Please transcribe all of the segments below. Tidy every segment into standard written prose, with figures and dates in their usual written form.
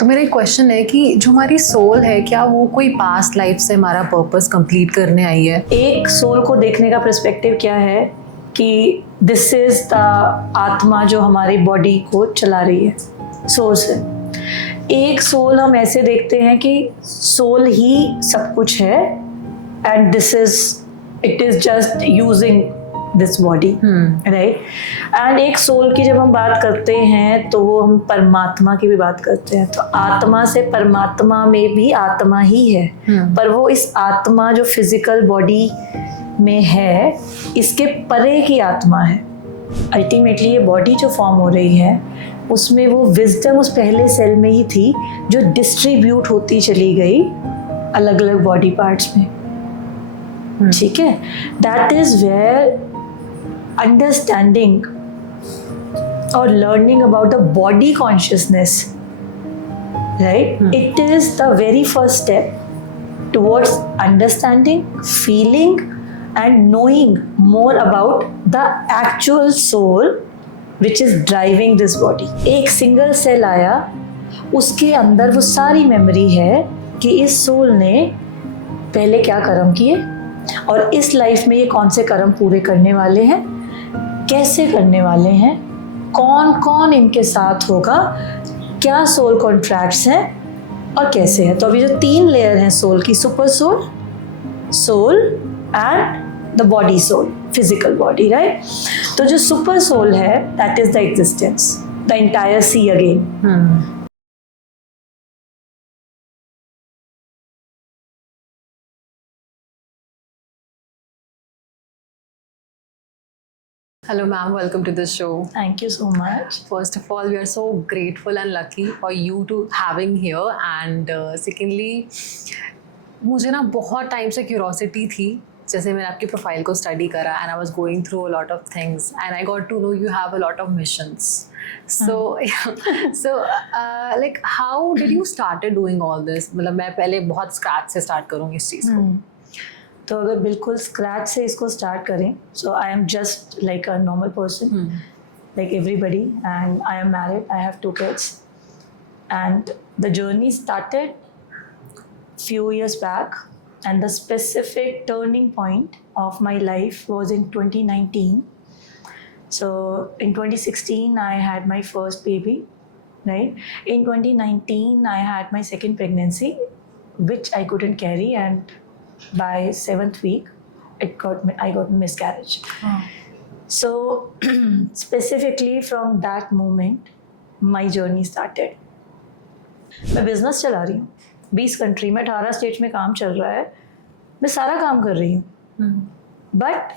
तो मेरा एक क्वेश्चन है कि जो हमारी सोल है, क्या वो कोई पास्ट लाइफ से हमारा पर्पस कंप्लीट करने आई है? एक सोल को देखने का पर्सपेक्टिव क्या है कि दिस इज द आत्मा जो हमारी बॉडी को चला रही है, सोर्स है। एक सोल हम ऐसे देखते हैं कि सोल ही सब कुछ है and this is it is just using this body, right. And एक सोल की जब हम बात करते हैं तो वो हम परमात्मा की भी बात करते हैं। तो आत्मा से परमात्मा में भी आत्मा ही है, पर वो इस आत्मा जो फिजिकल बॉडी में है इसके परे की आत्मा है। अल्टीमेटली ये बॉडी जो फॉर्म हो रही है उसमें वो विजडम उस पहले सेल में ही थी जो डिस्ट्रीब्यूट होती चली गई अलग अलग बॉडी पार्ट्स में, ठीक है। That is where understanding or learning about the body consciousness, right? It is the very first step towards understanding, feeling and knowing more about the actual soul which is driving this body. एक single cell आया, उसके अंदर वो सारी memory है कि इस soul ने पहले क्या कर्म किए और इस लाइफ में ये कौन से कर्म पूरे करने वाले हैं, कैसे करने वाले हैं, कौन कौन इनके साथ होगा, क्या सोल कॉन्ट्रैक्ट्स हैं और कैसे है। तो अभी जो 3 लेयर हैं सोल की, super soul, soul and the body soul, physical body, right. तो जो सुपर सोल है that is the existence, the entire see again. Hello ma'am, welcome to the show. Thank you so much. First of all, we are so grateful and lucky for you to having here, and secondly, मुझे ना बहुत time से curiosity थी, जैसे मैंने आपकी profile को study करा and I was going through a lot of things and I got to know you have a lot of missions. So like how did you started doing all this? मतलब मैं पहले बहुत scratch से start करूँगी इस चीज़ को. तो अगर बिल्कुल स्क्रैच से इसको स्टार्ट करें, so I am just like a normal person like everybody, and I am married, I have 2 kids, and the journey started few years back, and the specific turning point of my life was in 2019. So in 2016 I had my first baby, right. In 2019 I had my second pregnancy which I couldn't carry, and by 7th week I got miscarriage. So specifically from that moment my journey started. मैं business चला रही हूँ 20 country में, 18 state में काम चल रहा है, मैं सारा काम कर रही हूँ, बट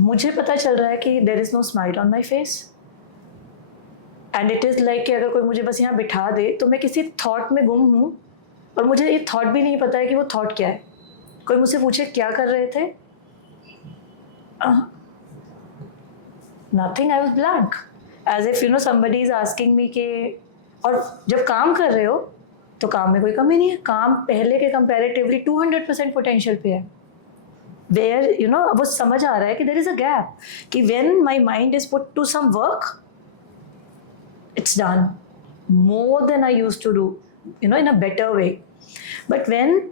मुझे पता चल रहा है कि there is no smile on my face, and it is like कि अगर कोई मुझे बस यहाँ बिठा दे तो मैं किसी थॉट में गुम हूँ और मुझे ये थॉट भी नहीं पता है कि वो थॉट क्या है। कोई मुझसे पूछे क्या कर रहे थे, nothing, I was blank, as if you know somebody is asking me के। और जब काम कर रहे हो तो काम में कोई कमी नहीं है, काम पहले के कंपैरेटिवली 200% पोटेंशियल पे है, वेयर यू नो वो समझ आ रहा है कि देयर इज अ गैप, कि when my mind is put to some work it's done more than I used to do, you know, in a better way. But when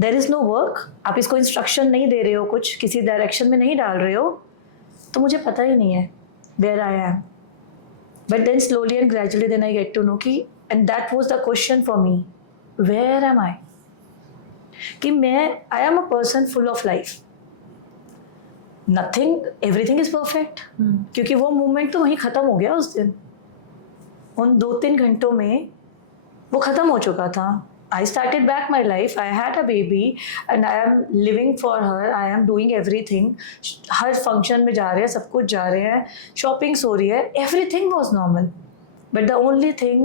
there is no work, आप इसको instruction नहीं दे रहे हो, कुछ किसी direction में नहीं डाल रहे हो, तो मुझे पता ही नहीं है where I am. But then slowly and gradually then I get to know कि, and that was the question for me, where am I, कि मैं I am a person full of life, nothing, everything is perfect, क्योंकि वो movement तो वहीं ख़त्म हो गया उस दिन, उन 2-3 घंटों में वो ख़त्म हो चुका था। I started back my life, I had a baby and I am living for her, I am doing everything, her function में जा रहे हैं, सब कुछ जा रहे हैं, शॉपिंग्स हो रही है, everything was normal, but the only thing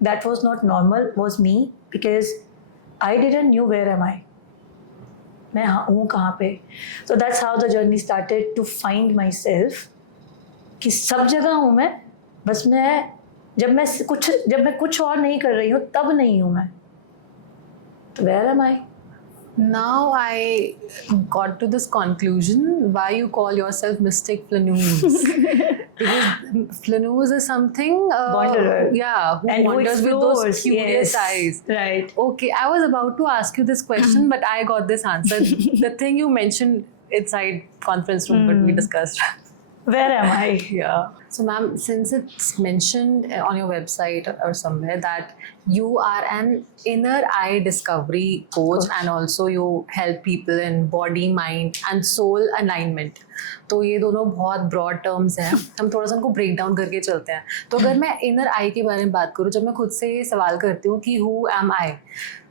that was not normal was me, because I didn't knew where am I, मैं हूँ कहाँ पे। So that's how the journey started to find myself, कि सब जगह हूँ मैं, बस मैं जब मैं कुछ और नहीं कर रही हूँ तब नहीं हूँ मैं। Where am I? Now I got to this conclusion why you call yourself Mystic Planoons. Because flaneurs is something, Wanderer. yeah, who And who wanders with those explores, curious yes. eyes. Right. Okay, I was about to ask you this question, but I got this answer. The thing you mentioned inside conference room, but we discussed. Where am I? Yeah. So, ma'am, since it's mentioned on your website or somewhere that you are an inner eye discovery coach and also you help people in body, mind and soul alignment. तो ये दोनों बहुत broad terms हैं. हम थोड़ा सा उनको break down करके चलते हैं. तो अगर मैं inner eye के बारे में बात करूँ, जब मैं खुद से ये सवाल करती हूँ कि who am I,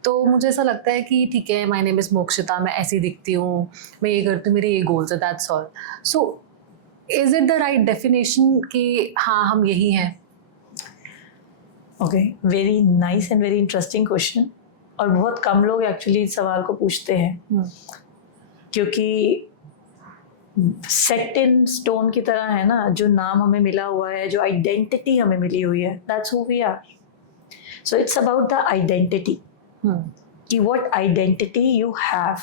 तो मुझे ऐसा लगता है कि ठीक है, my name is मोक्षिता, मैं ऐसी दिखती हूँ, मैं ये करती हूँ, मेरे ये goals है, that's all. So is it the right definition कि हाँ हम यही हैं? Okay, very nice and very interesting question. और बहुत कम लोग एक्चुअली इस सवाल को पूछते हैं क्योंकि सेट इन स्टोन की तरह है ना, जो नाम हमें मिला हुआ है, जो आइडेंटिटी हमें मिली हुई है, that's who we are. So it's about the identity कि व्हाट आइडेंटिटी यू हैव.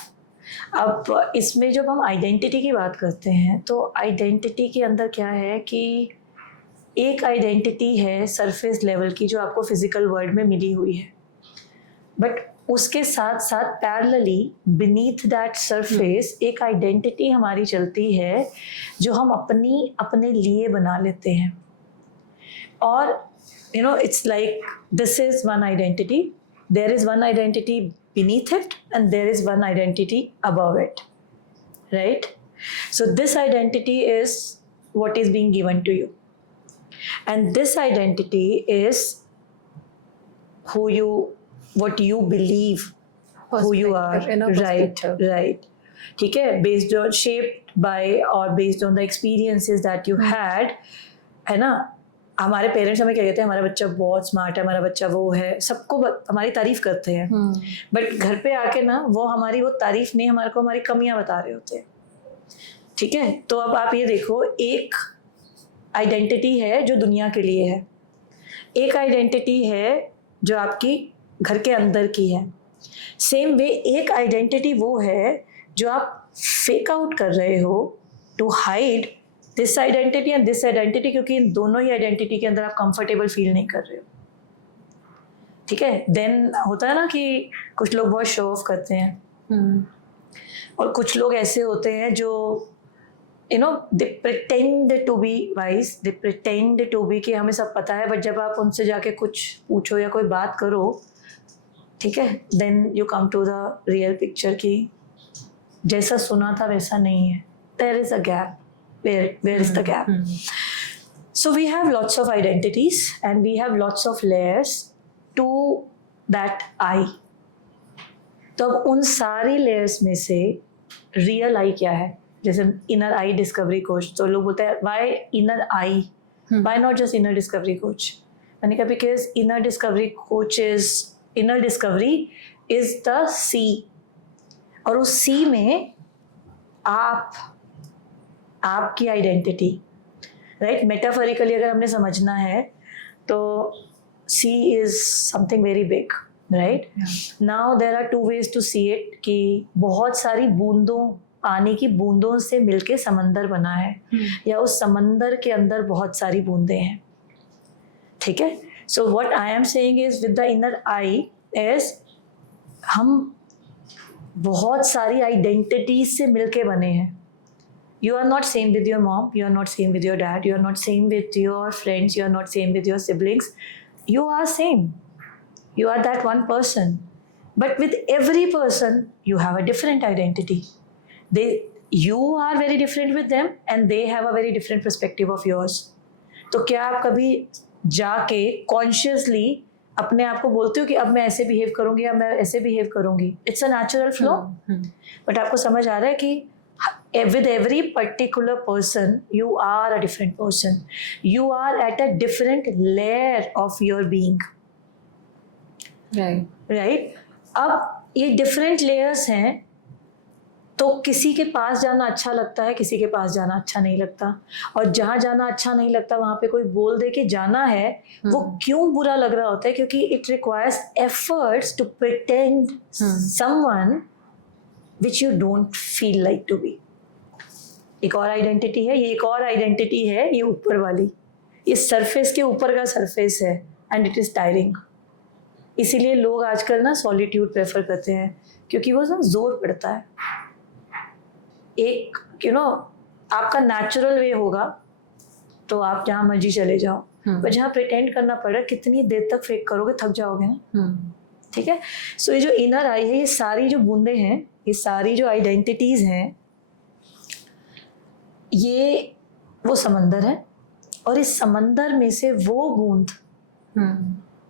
अब इसमें जब हम आइडेंटिटी की बात करते हैं तो आइडेंटिटी के अंदर क्या है कि एक आइडेंटिटी है सरफेस लेवल की जो आपको फिजिकल वर्ल्ड में मिली हुई है, बट उसके साथ साथ पैरेलली बीनीथ दैट सरफेस एक आइडेंटिटी हमारी चलती है जो हम अपने लिए बना लेते हैं. और you know it's like this is one identity, there is one identity beneath it and there is one identity above it, right? So this identity is what is being given to you, and this identity is what you believe, who you are, right. ठीक है, based on shaped by or based on the experiences that you had, है ना. हमारे parents हमें क्या कहते हैं, हमारा बच्चा बहुत स्मार्ट है, हमारा बच्चा वो है, सबको हमारी तारीफ करते हैं, बट घर पे आके ना वो हमारी वो तारीफ नहीं, हमारे को हमारी कमियां बता रहे होते हैं. ठीक है, तो अब आप ये देखो, एक आइडेंटिटी है जो दुनिया के लिए है, एक आइडेंटिटी है जो आपकी घर के अंदर की है. सेम वे एक आइडेंटिटी वो है जो आप फेक आउट कर रहे हो to hide this identity and this identity, क्योंकि इन दोनों ही आइडेंटिटी के अंदर आप कंफर्टेबल फील नहीं कर रहे हो. ठीक है, देन होता है ना कि कुछ लोग बहुत शो ऑफ करते हैं और कुछ लोग ऐसे होते हैं जो you know they pretend to be wise, they pretend to be कि हमें सब पता है, बट जब आप उनसे जाके कुछ पूछो या कोई बात करो, ठीक है, then you come to the real picture कि जैसा सुना था वैसा नहीं है. There is a gap. Where is the gap? So we have lots of identities and we have lots of layers to that I. तो अब उन सारी layers में से real I क्या है? जैसे inner I discovery coach, तो लोग बोलते हैं why inner I? Why not just inner discovery coach? मैंने कहा because inner discovery is the C. और उस C में आपकी आइडेंटिटी, राइट. मेटाफोरिकली अगर हमने समझना है तो see is something very big, right. Now there are two ways to see it कि बहुत सारी बूंदों, पानी की बूंदों से मिलके समंदर बना है, या उस समंदर के अंदर बहुत सारी बूंदें हैं. ठीक है, so what I am saying is with the inner I is हम बहुत सारी आइडेंटिटीज से मिलके बने हैं. You are not same with your mom, you are not same with your dad, you are not same with your friends, you are not same with your siblings. You are same. You are that one person. But with every person, you have a different identity. You are very different with them and they have a very different perspective of yours. तो क्या आप कभी जाके consciously अपने आप को बोलते हो कि अब मैं ऐसे बिहेव करूंगी या मैं ऐसे बिहेव करूंगी? It's a natural flow. But आपको समझ आ रहा है कि with every particular person you are a different person, you are at a different layer of your being, right. अब ये different layers हैं, तो किसी के पास जाना अच्छा लगता है, किसी के पास जाना अच्छा नहीं लगता, और जहाँ जाना अच्छा नहीं लगता वहाँ पे कोई बोल दे कि जाना है, वो क्यों बुरा लग रहा होता है? क्योंकि it requires efforts to pretend someone which you don't feel like to be. एक और आइडेंटिटी है, ये एक और आइडेंटिटी है, ये ऊपर वाली, ये सरफेस के ऊपर का सरफेस है एंड इट इज टायरिंग। इसीलिए लोग आजकल ना सॉलिट्यूड प्रेफर करते हैं, क्योंकि वो ना जोर पड़ता है। एक आपका नेचुरल वे होगा तो आप जहाँ मर्जी चले जाओ, पर जहाँ प्रिटेंड करना पड़ रहा है, कितनी देर तक फेक करोगे, थक जाओगे ना। ठीक है। सो ये जो इनर आई है, ये सारी जो बूंदे हैं, ये सारी जो आइडेंटिटीज हैं, ये वो समंदर है, और इस समंदर में से वो बूंद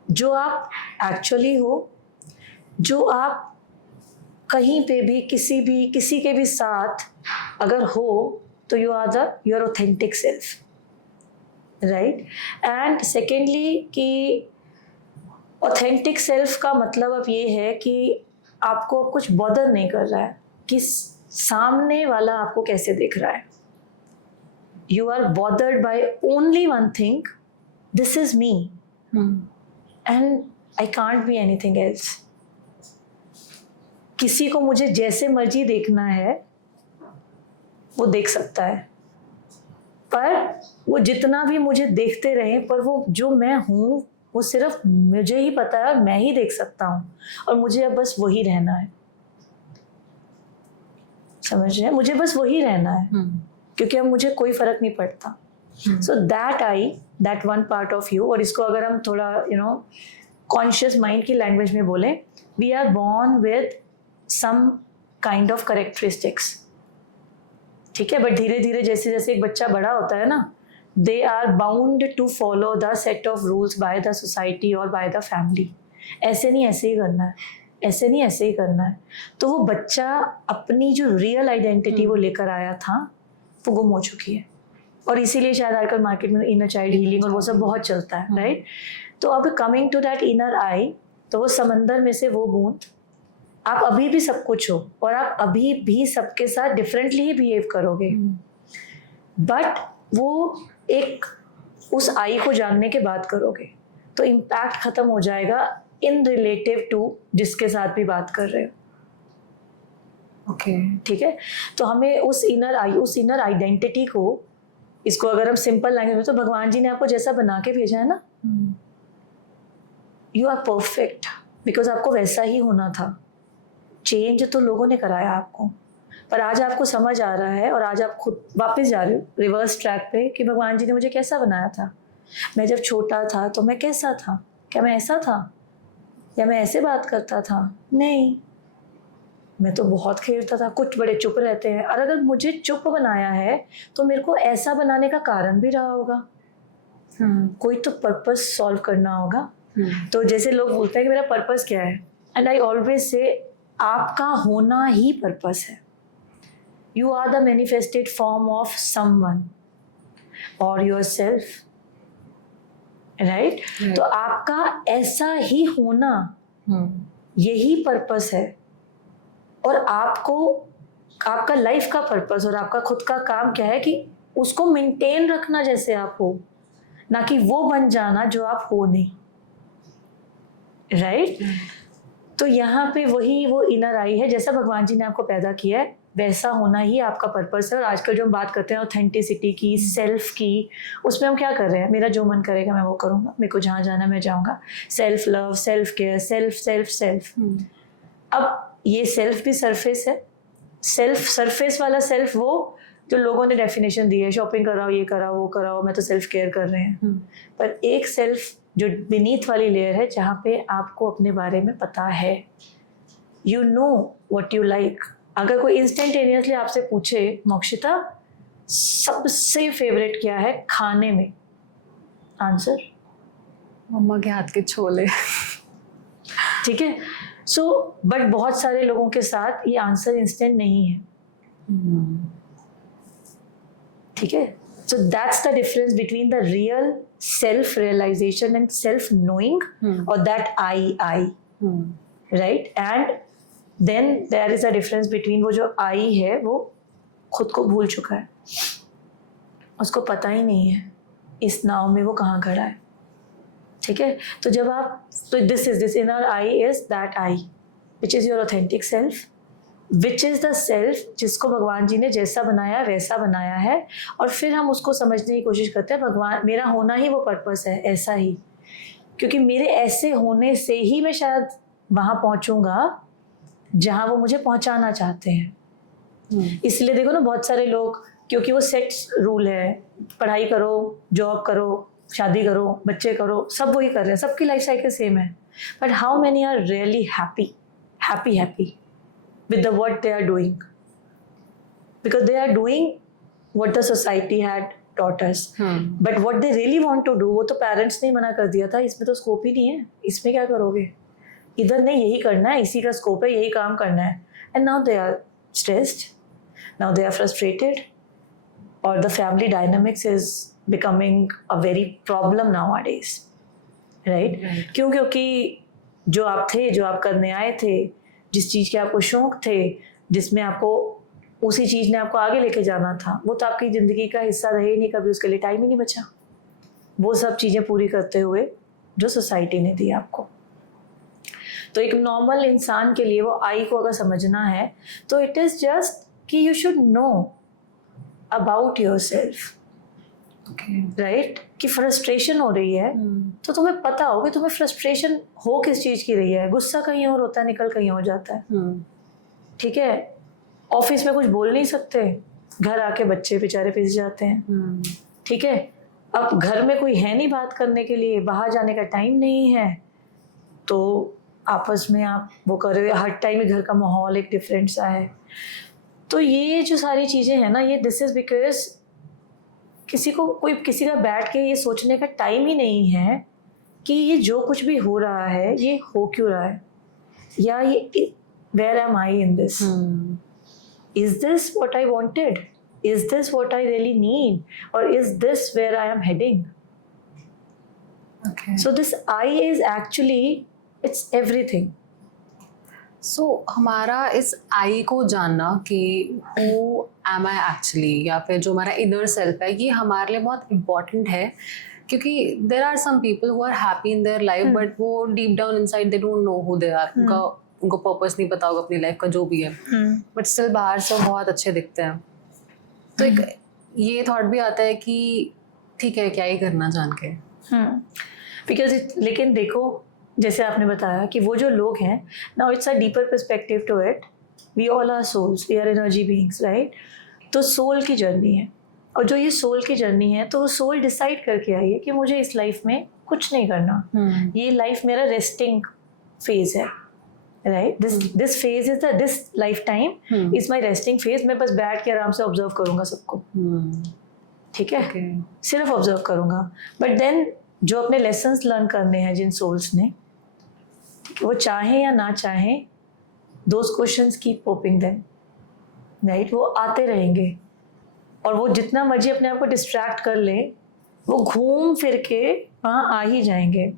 जो आप एक्चुअली हो, जो आप कहीं पे भी किसी के भी साथ अगर हो, तो you are your authentic self, right. And secondly कि ऑथेंटिक सेल्फ का मतलब अब ये है कि आपको कुछ बॉदर नहीं कर रहा है कि सामने वाला आपको कैसे देख रहा है। You are bothered by only one thing, this is me and I can't be anything else. किसी को मुझे जैसे मर्जी देखना है वो देख सकता है, पर वो जितना भी मुझे देखते रहे, पर वो जो मैं हूँ वो सिर्फ मुझे ही पता है और मैं ही देख सकता हूँ, और मुझे अब बस वही रहना है। समझ रहे हैं? मुझे बस वही रहना है, क्योंकि अब मुझे कोई फर्क नहीं पड़ता। So that one part of you, और इसको अगर हम थोड़ा कॉन्शियस माइंड की लैंग्वेज में बोले, we are born with some kind of characteristics. ठीक है, बट धीरे धीरे जैसे जैसे एक बच्चा बड़ा होता है ना, they are bound to follow the set of rules by the society or by the family। ऐसे नहीं ऐसे ही करना है, ऐसे नहीं ऐसे ही करना है। तो वो बच्चा अपनी जो रियल आइडेंटिटी वो लेकर आया था, वो गुम हो चुकी है, और इसीलिए शायद आजकल मार्केट में इनर चाइल्ड हीलिंग और वो सब बहुत चलता है, राइट। तो अब कमिंग टू दैट इनर आई, तो वो समंदर में से वो बूंद, आप अभी भी सब कुछ हो, और आप अभी भी सबके साथ डिफरेंटली ही बिहेव करोगे, बट वो एक उस आई को जानने के बाद करोगे, तो इम्पैक्ट खत्म हो जाएगा इन रिलेटिव टू जिसके साथ भी बात कर रहे हो। ओके, ठीक है। तो हमें उस इनर आइडेंटिटी को, इसको अगर हम सिंपल लैंग्वेज में, तो भगवान जी ने आपको जैसा बना के भेजा है ना, यू आर परफेक्ट, बिकॉज आपको वैसा ही होना था। चेंज तो लोगों ने कराया आपको, पर आज आपको समझ आ रहा है, और आज आप खुद वापस जा रहे हो रिवर्स ट्रैक पे, कि भगवान जी ने मुझे कैसा बनाया था। मैं जब छोटा था तो मैं कैसा था? क्या मैं ऐसा था, या मैं ऐसे बात करता था? नहीं, मैं तो बहुत खेलता था। कुछ बड़े चुप रहते हैं, और अगर मुझे चुप बनाया है तो मेरे को ऐसा बनाने का कारण भी रहा होगा। कोई तो पर्पस सॉल्व करना होगा। तो जैसे लोग बोलते हैं कि मेरा पर्पस क्या है, एंड आई ऑलवेज से, आपका होना ही पर्पस है। You are the manifested form of someone or yourself, right? तो आपका ऐसा ही होना, यही पर्पस है, और आपको आपका लाइफ का पर्पस और आपका खुद का काम क्या है कि उसको मेंटेन रखना जैसे आप हो, ना कि वो बन जाना जो आप हो नहीं, राइट? तो यहाँ पे वही वो इनर आई है, जैसा भगवान जी ने आपको पैदा किया है वैसा होना ही आपका पर्पस है। और आजकल जो हम बात करते हैं ऑथेंटिसिटी की, सेल्फ की, उसमें हम क्या कर रहे हैं? मेरा जो मन करेगा मैं वो करूँगा, मेरे को जहाँ जाना मैं जाऊँगा। Self love, self care, self self self. अब ये सेल्फ भी सरफेस है। सेल्फ सरफेस वाला सेल्फ वो जो लोगों ने डेफिनेशन दी है, शॉपिंग कराओ, ये कराओ, वो कराओ, मैं तो सेल्फ केयर कर रहे हैं। पर एक सेल्फ जो बीनीथ वाली लेयर है, जहाँ पे आपको अपने बारे में पता है, you know what you like. अगर कोई इंस्टेंटेनियसली आपसे पूछे, मोक्षिता सबसे फेवरेट क्या है खाने में, आंसर मम्मा के हाथ के छोले। ठीक है। सो बट बहुत सारे लोगों के साथ ये आंसर इंस्टेंट नहीं है। ठीक है। So that's the difference between the real self realization and self knowing, और that I right. And then there is a difference between वो जो आई है वो खुद को भूल चुका है, उसको पता ही नहीं है इस नाव में वो कहाँ खड़ा है। ठीक है। तो जब आप, तो this inner I is that I which is your authentic self, which is the self, जिसको भगवान जी ने जैसा बनाया है वैसा बनाया है, और फिर हम उसको समझने की कोशिश करते हैं भगवान मेरा होना ही वो पर्पस है, ऐसा ही, क्योंकि मेरे ऐसे होने से ही मैं शायद वहाँ पहुँचूँगा जहाँ वो मुझे पहुँचाना चाहते हैं। इसलिए देखो ना, बहुत सारे लोग, क्योंकि वो सेट रूल है, पढ़ाई करो, जॉब करो, शादी करो, बच्चे करो, सब वही कर रहे हैं, सबकी लाइफ साइकिल सेम है, but how many are really happy with the what they are doing, because they are doing what the society had taught us, but what they really want to do, वो तो parents ने मना कर दिया था, इसमें तो स्कोप ही नहीं है, इसमें क्या करोगे, इधर नहीं, यही करना है, इसी का स्कोप है, यही काम करना है, and now they are stressed, now they are frustrated, or the family dynamics is becoming a very problem nowadays, right? क्यों? क्योंकि जो आप थे, जो आप करने आए थे, जिस चीज़ के आपको शौक थे, जिसमें आपको उसी चीज़ ने आपको आगे लेके जाना था, वो तो आपकी ज़िंदगी का हिस्सा रहे ही नहीं, कभी उसके लिए टाइम ही नहीं बचा, वो सब चीज़ें पूरी करते हुए जो सोसाइटी ने दी आपको। तो एक नॉर्मल इंसान के लिए वो आई को अगर समझना है तो इट इज़ जस्ट कि you should know about your self, right? कि फ्रस्ट्रेशन हो रही है तो तुम्हें पता हो कि तुम्हें फ्रस्ट्रेशन हो किस चीज़ की रही है। गुस्सा कहीं और होता है, निकल कहीं और जाता है, ठीक है? ऑफिस में कुछ बोल नहीं सकते, घर आके बच्चे बेचारे पिस जाते हैं, ठीक है? अब घर में कोई है नहीं बात करने के लिए, बाहर जाने का टाइम नहीं है, तो आपस में आप वो कर रहे हो, हर टाइम घर का माहौल एक डिफरेंट सा है। तो ये जो सारी चीज़ें हैं ना, ये दिस इज़ बिकॉज किसी का बैठ के ये सोचने का टाइम ही नहीं है कि ये जो कुछ भी हो रहा है ये हो क्यों रहा है, या ये where am I in this, is this what I wanted, is this what I really need, और is this where I am heading. So this I is actually it's everything. So हमारा इस आई को जानना कि हु एम आई एक्चुअली, या फिर जो हमारा इनर सेल्फ है, ये हमारे लिए बहुत इम्पॉर्टेंट है, क्योंकि there are some people who are happy in their life but वो deep down inside they don't know who they are, उनको पर्पस नहीं पता होगा अपनी लाइफ का जो भी है, बट स्टिल बाहर से बहुत अच्छे दिखते हैं। तो एक ये थॉट भी आता है कि ठीक है, क्या ही करना जान के, बिकॉज लेकिन देखो, जैसे आपने बताया कि वो जो लोग हैं, now it's a deeper perspective to it, we all are souls, we are energy beings, right? तो सोल की जर्नी है, और जो ये सोल की जर्नी है, तो वो सोल डिसाइड करके आई है कि मुझे इस लाइफ में कुछ नहीं करना, ये लाइफ मेरा रेस्टिंग फेज है, right? This phase is this life time is my resting phase, मैं बस बैठ के आराम से ऑब्जर्व करूंगा सबको, ठीक है? सिर्फ ऑब्जर्व करूंगा, बट देन जो अपने लेसन्स लर्न करने हैं जिन सोल्स ने, वो चाहें या ना चाहें, those questions keep popping them, right? वो आते रहेंगे, और वो जितना मर्जी अपने आप को डिस्ट्रैक्ट कर ले, वो घूम फिर के वहाँ आ ही जाएंगे।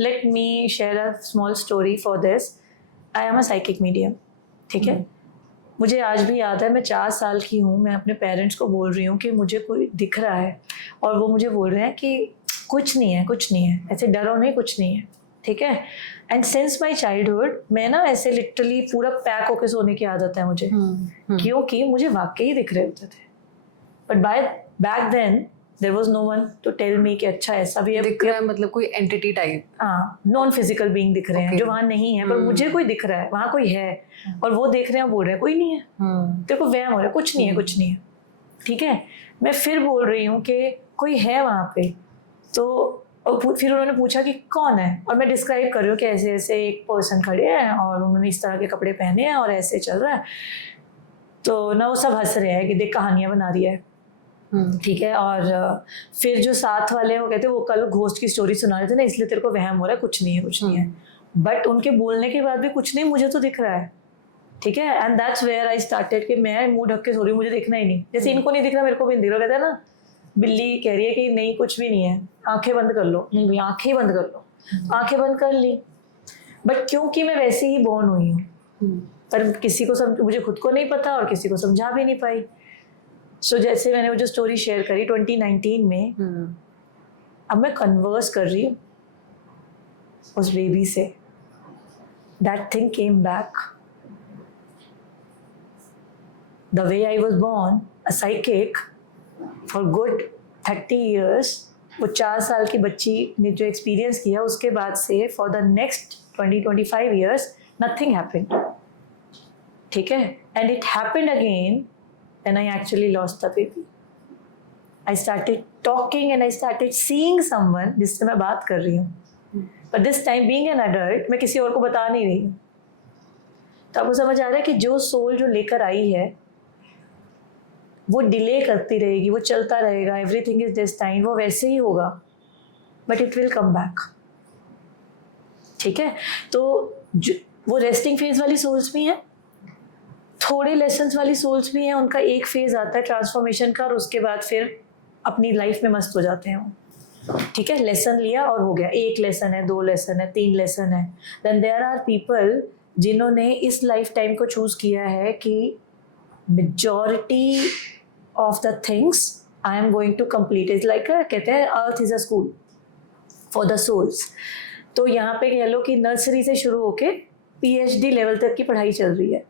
Let me share a small story for this. I am a psychic medium, ठीक है? मुझे आज भी याद है, मैं 4 साल की हूँ, मैं अपने पेरेंट्स को बोल रही हूँ कि मुझे कोई दिख रहा है, और वो मुझे बोल रहे हैं कि कुछ नहीं है, ऐसे डरो नहीं, कुछ नहीं है, ठीक है? एंड सिंस माई चाइल्डहुड मैं ना ऐसे लिटरली पूरा पैक होके सोने की आदत है मुझे, क्योंकि मुझे वाकई दिख रहे होते थे, but by back then there was no one to tell me कि अच्छा ऐसा भी है, दिख रहा है मतलब कोई एंटिटी टाइप, हाँ, नॉन फिजिकल बीइंग दिख रहे हैं जो वहाँ नहीं है, पर मुझे कोई दिख रहा है, वहाँ कोई है, और वो देख रहे हैं, बोल रहे हैं कोई नहीं है, तेरे को वहम हो रहा है, कुछ नहीं है, ठीक है? मैं फिर बोल रही हूँ कि कोई है वहाँ पे, तो और फिर उन्होंने पूछा कि कौन है, और मैं डिस्क्राइब कर रही हूँ कि ऐसे ऐसे एक पर्सन खड़े हैं और उन्होंने इस तरह के कपड़े पहने हैं और ऐसे चल रहा है, तो ना वो सब हंस रहे हैं कि देख कहानियाँ बना रही है, ठीक है? और फिर जो साथ वाले हैं वो कहते हैं वो कल घोस्ट की स्टोरी सुना रहे थे ना, इसलिए तेरे को वहम हो रहा है, कुछ नहीं है, बट उनके बोलने के बाद भी कुछ नहीं, मुझे तो दिख रहा है, ठीक है? And that's where I started कि मैं मुंह ढक के सो रही हूँ, मुझे दिखना ही नहीं, जैसे इनको नहीं दिख रहा मेरे को भी नहीं दिख रहा। कहते हैं ना, बिल्ली कह रही है कि नहीं कुछ भी नहीं है, आंखें बंद कर लो, नहीं भाई आंखें बंद कर लो, आंखें बंद कर ली, बट क्योंकि मैं वैसे ही बॉर्न हुई हूँ, पर किसी को मुझे खुद को नहीं पता और किसी को समझा भी नहीं पाई। सो जैसे मैंने वो जो स्टोरी शेयर करी 2019 में, अब मैं कन्वर्स कर रही हूँ उस बेबी से, that thing came back, the way I was born a psychic for good 30 years, वो 4 साल की बच्ची ने जो एक्सपीरियंस किया उसके बाद से for the next 20-25 years nothing happened. ठीक है, and it happened again when I actually lost the baby. I started talking and I started seeing someone जिससे मैं बात कर रही हूँ, but this time being an adult मैं किसी और को बता नहीं रही हूँ. तो आपको समझ आ रहा है कि जो सोल जो लेकर आई है वो डिले करती रहेगी, वो चलता रहेगा, एवरीथिंग इज डेस्टाइन्ड, वो वैसे ही होगा, but it will come back. ठीक है, तो वो रेस्टिंग फेज वाली सोल्स भी हैं, थोड़े लेसन्स वाली सोल्स भी हैं, उनका एक फेज आता है ट्रांसफॉर्मेशन का और उसके बाद फिर अपनी लाइफ में मस्त हो जाते हैं वो. ठीक है, लेसन लिया और हो गया, 1 लेसन है, 2 लेसन है, 3 लेसन है. देन देयर आर पीपल जिन्होंने इस लाइफ टाइम को चूज किया है कि majority of the things I am going to complete. Is like कहते हैं earth is a school for the souls. तो यहाँ पे कह लो कि नर्सरी से शुरू होके PhD लेवल तक की पढ़ाई चल रही है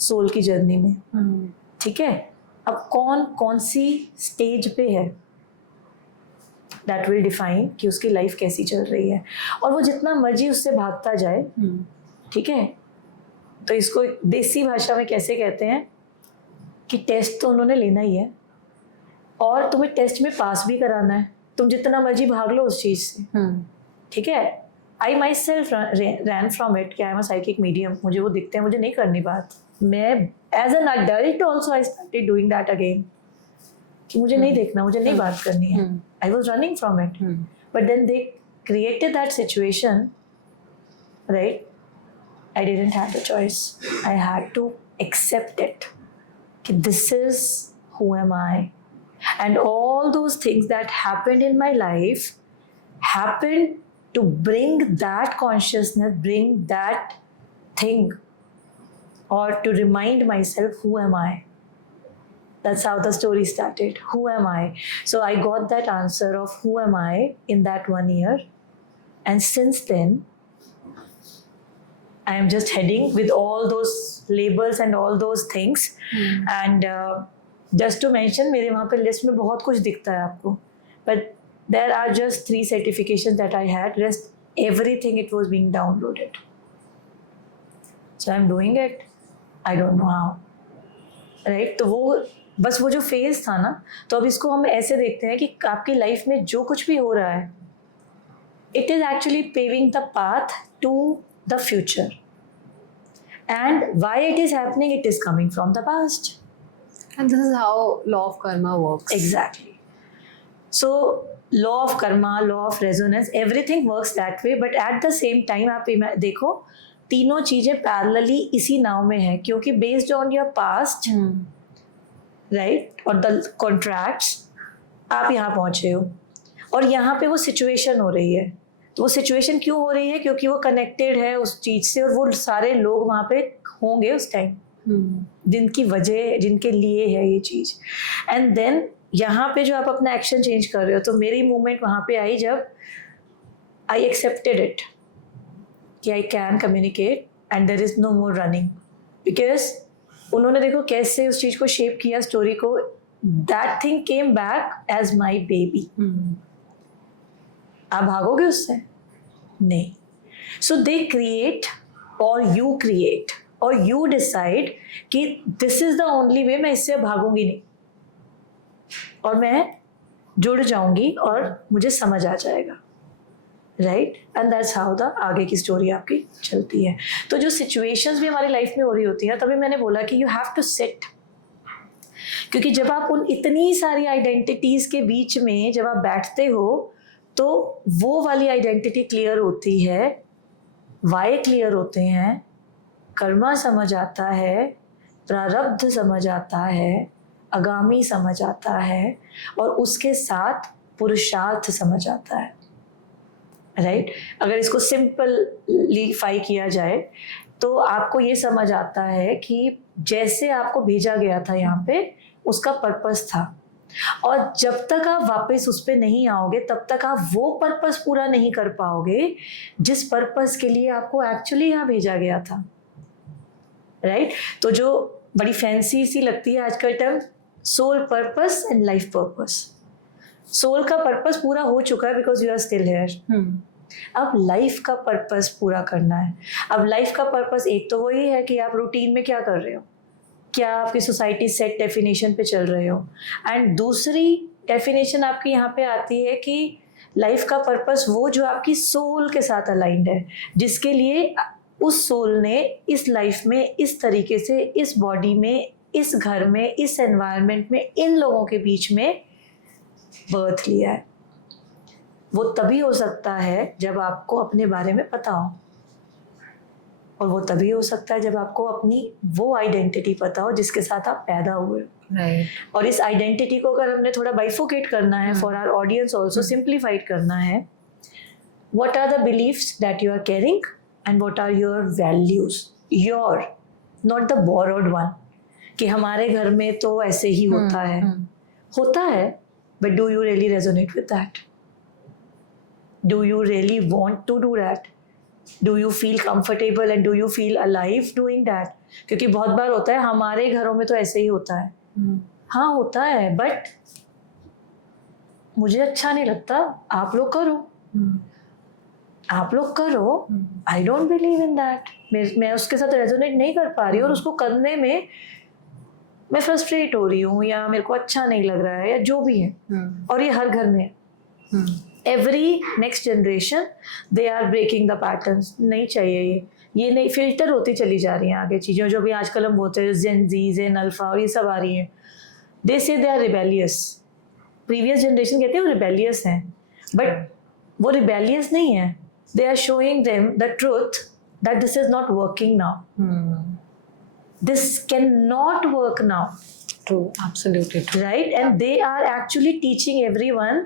सोल की जर्नी में. ठीक है, अब कौन कौन सी स्टेज पे है दैट विल डिफाइन कि उसकी लाइफ कैसी चल रही है. और वो जितना मर्जी उससे भागता जाए, ठीक है, तो इसको देसी भाषा में कैसे कहते हैं कि टेस्ट तो उन्होंने लेना ही है और तुम्हें टेस्ट में पास भी कराना है. तुम जितना मर्जी भाग लो उस चीज़ से. ठीक है, I my self ran from it कि I am a psychic medium, मुझे वो दिखते हैं, मुझे नहीं करनी बात. मैं as an adult also I started doing that again कि मुझे नहीं देखना, मुझे नहीं बात करनी है. I was running from it, but then they created that situation, right. I didn't have a choice. I had to accept it. This is who am I? And all those things that happened in my life happened to bring that consciousness, bring that thing, or to remind myself who am I. That's how the story started. Who am I? So I got that answer of who am I in that 1 year. And since then, I am just heading with all those labels and all those things. And just to mention, मेरे वहाँ पे list में बहुत कुछ दिखता है आपको, but there are just 3 certifications that I had. Rest everything it was being downloaded. So I'm doing it. I don't know how. Right? तो वो बस वो जो फेज था ना, तो अब इसको हम ऐसे देखते हैं कि आपकी लाइफ में जो कुछ भी हो रहा है, it is actually paving the path to the future. And why it is happening, it is coming from the past. And this is how law of karma works. Exactly. So law of karma, law of resonance, everything works that way. But at the same time, आप देखो तीनों चीजें parallelly इसी नाव में है, क्योंकि based on your past, right, और the contracts, आप यहाँ पहुँचे हो और यहाँ पे वो सिचुएशन हो रही है. तो वो सिचुएशन क्यों हो रही है? क्योंकि वो कनेक्टेड है उस चीज से और वो सारे लोग वहाँ पे होंगे उस टाइम जिनकी वजह, जिनके लिए है ये चीज. एंड देन यहाँ पे जो आप अपना एक्शन चेंज कर रहे हो, तो मेरी मूवमेंट वहाँ पे आई जब आई एक्सेप्टेड इट कि I can communicate and there is no more running. Because उन्होंने देखो कैसे उस चीज को शेप किया, स्टोरी को. That thing came back as my baby. आप भागोगे उससे? नहीं. सो दे क्रिएट और यू क्रिएट और यू डिसाइड कि this is the only way, मैं इससे भागूंगी नहीं और मैं जुड़ जाऊंगी और मुझे समझ आ जाएगा. Right, and that's how the आगे की स्टोरी आपकी चलती है. तो जो सिचुएशंस भी हमारी लाइफ में हो रही होती हैं, तभी मैंने बोला कि यू हैव टू सिट. क्योंकि जब आप उन इतनी सारी आइडेंटिटीज के बीच में जब आप बैठते हो, तो वो वाली आइडेंटिटी क्लियर होती है, वाई क्लियर होते हैं, कर्मा समझ आता है, प्रारब्ध समझ आता है, आगामी समझ आता है और उसके साथ पुरुषार्थ समझ आता है. राइट, अगर इसको सिंपलीफाई किया जाए तो आपको ये समझ आता है कि जैसे आपको भेजा गया था यहाँ पे, उसका पर्पस था, और जब तक आप वापस उस पर नहीं आओगे तब तक आप वो पर्पस पूरा नहीं कर पाओगे जिस पर्पस के लिए आपको एक्चुअली यहाँ भेजा गया था. राइट, तो जो बड़ी फैंसी सी लगती है आजकल term, soul purpose and life purpose. Soul का पर्पस पूरा हो चुका है because you are still here. अब लाइफ का पर्पस पूरा करना है। अब लाइफ का पर्पस एक तो वही है कि आप रूटीन में क्या कर रहे हो, क्या आपकी सोसाइटी सेट डेफिनेशन पे चल रहे हो, एंड दूसरी डेफिनेशन आपकी यहाँ पे आती है कि लाइफ का पर्पस वो जो आपकी सोल के साथ अलाइंड है, जिसके लिए उस सोल ने इस लाइफ में इस तरीके से, इस बॉडी में, इस घर में, इस एनवायरनमेंट में, इन लोगों के बीच में बर्थ लिया है। वो तभी हो सकता है जब आपको अपने बारे में पता हो, और वो तभी हो सकता है जब आपको अपनी वो आइडेंटिटी पता हो जिसके साथ आप पैदा हुए हो। राइट। और इस आइडेंटिटी को अगर हमने थोड़ा बाइफोकेट करना है, for our audience also simplified करना है, what are the beliefs that you are carrying and what are your values, your, not the borrowed one, कि हमारे घर में तो ऐसे ही होता है। होता है, but do you really resonate with that? Do you really want to do that? Do you feel comfortable and do you feel alive doing that? क्योंकि बहुत बार होता है हमारे घरों में तो ऐसे ही होता है। हाँ होता है, बट मुझे अच्छा नहीं लगता, आप लोग करो, आप लोग करो, I don't believe in that, मैं उसके साथ रेजोनेट नहीं कर पा रही हूँ, और उसको करने में मैं फ्रस्ट्रेट हो रही हूँ, या मेरे को अच्छा नहीं लग रहा है, या जो भी है। और ये हर घर में है। Every next generation they are breaking the patterns. नहीं चाहिए ये नहीं, फिल्टर होती चली जा रही हैं आगे चीज़ें, जो भी आजकल हम बोलते हैं जेन जी, जेन अल्फा, और ये सब आ रही हैं। They say they are rebellious. Previous generation कहते हैं वो रिबेलियस हैं, बट वो रिबेलियस नहीं है। They are showing them the truth that this is not working now, this can not work now. True, absolutely true. Right? And they are actually teaching everyone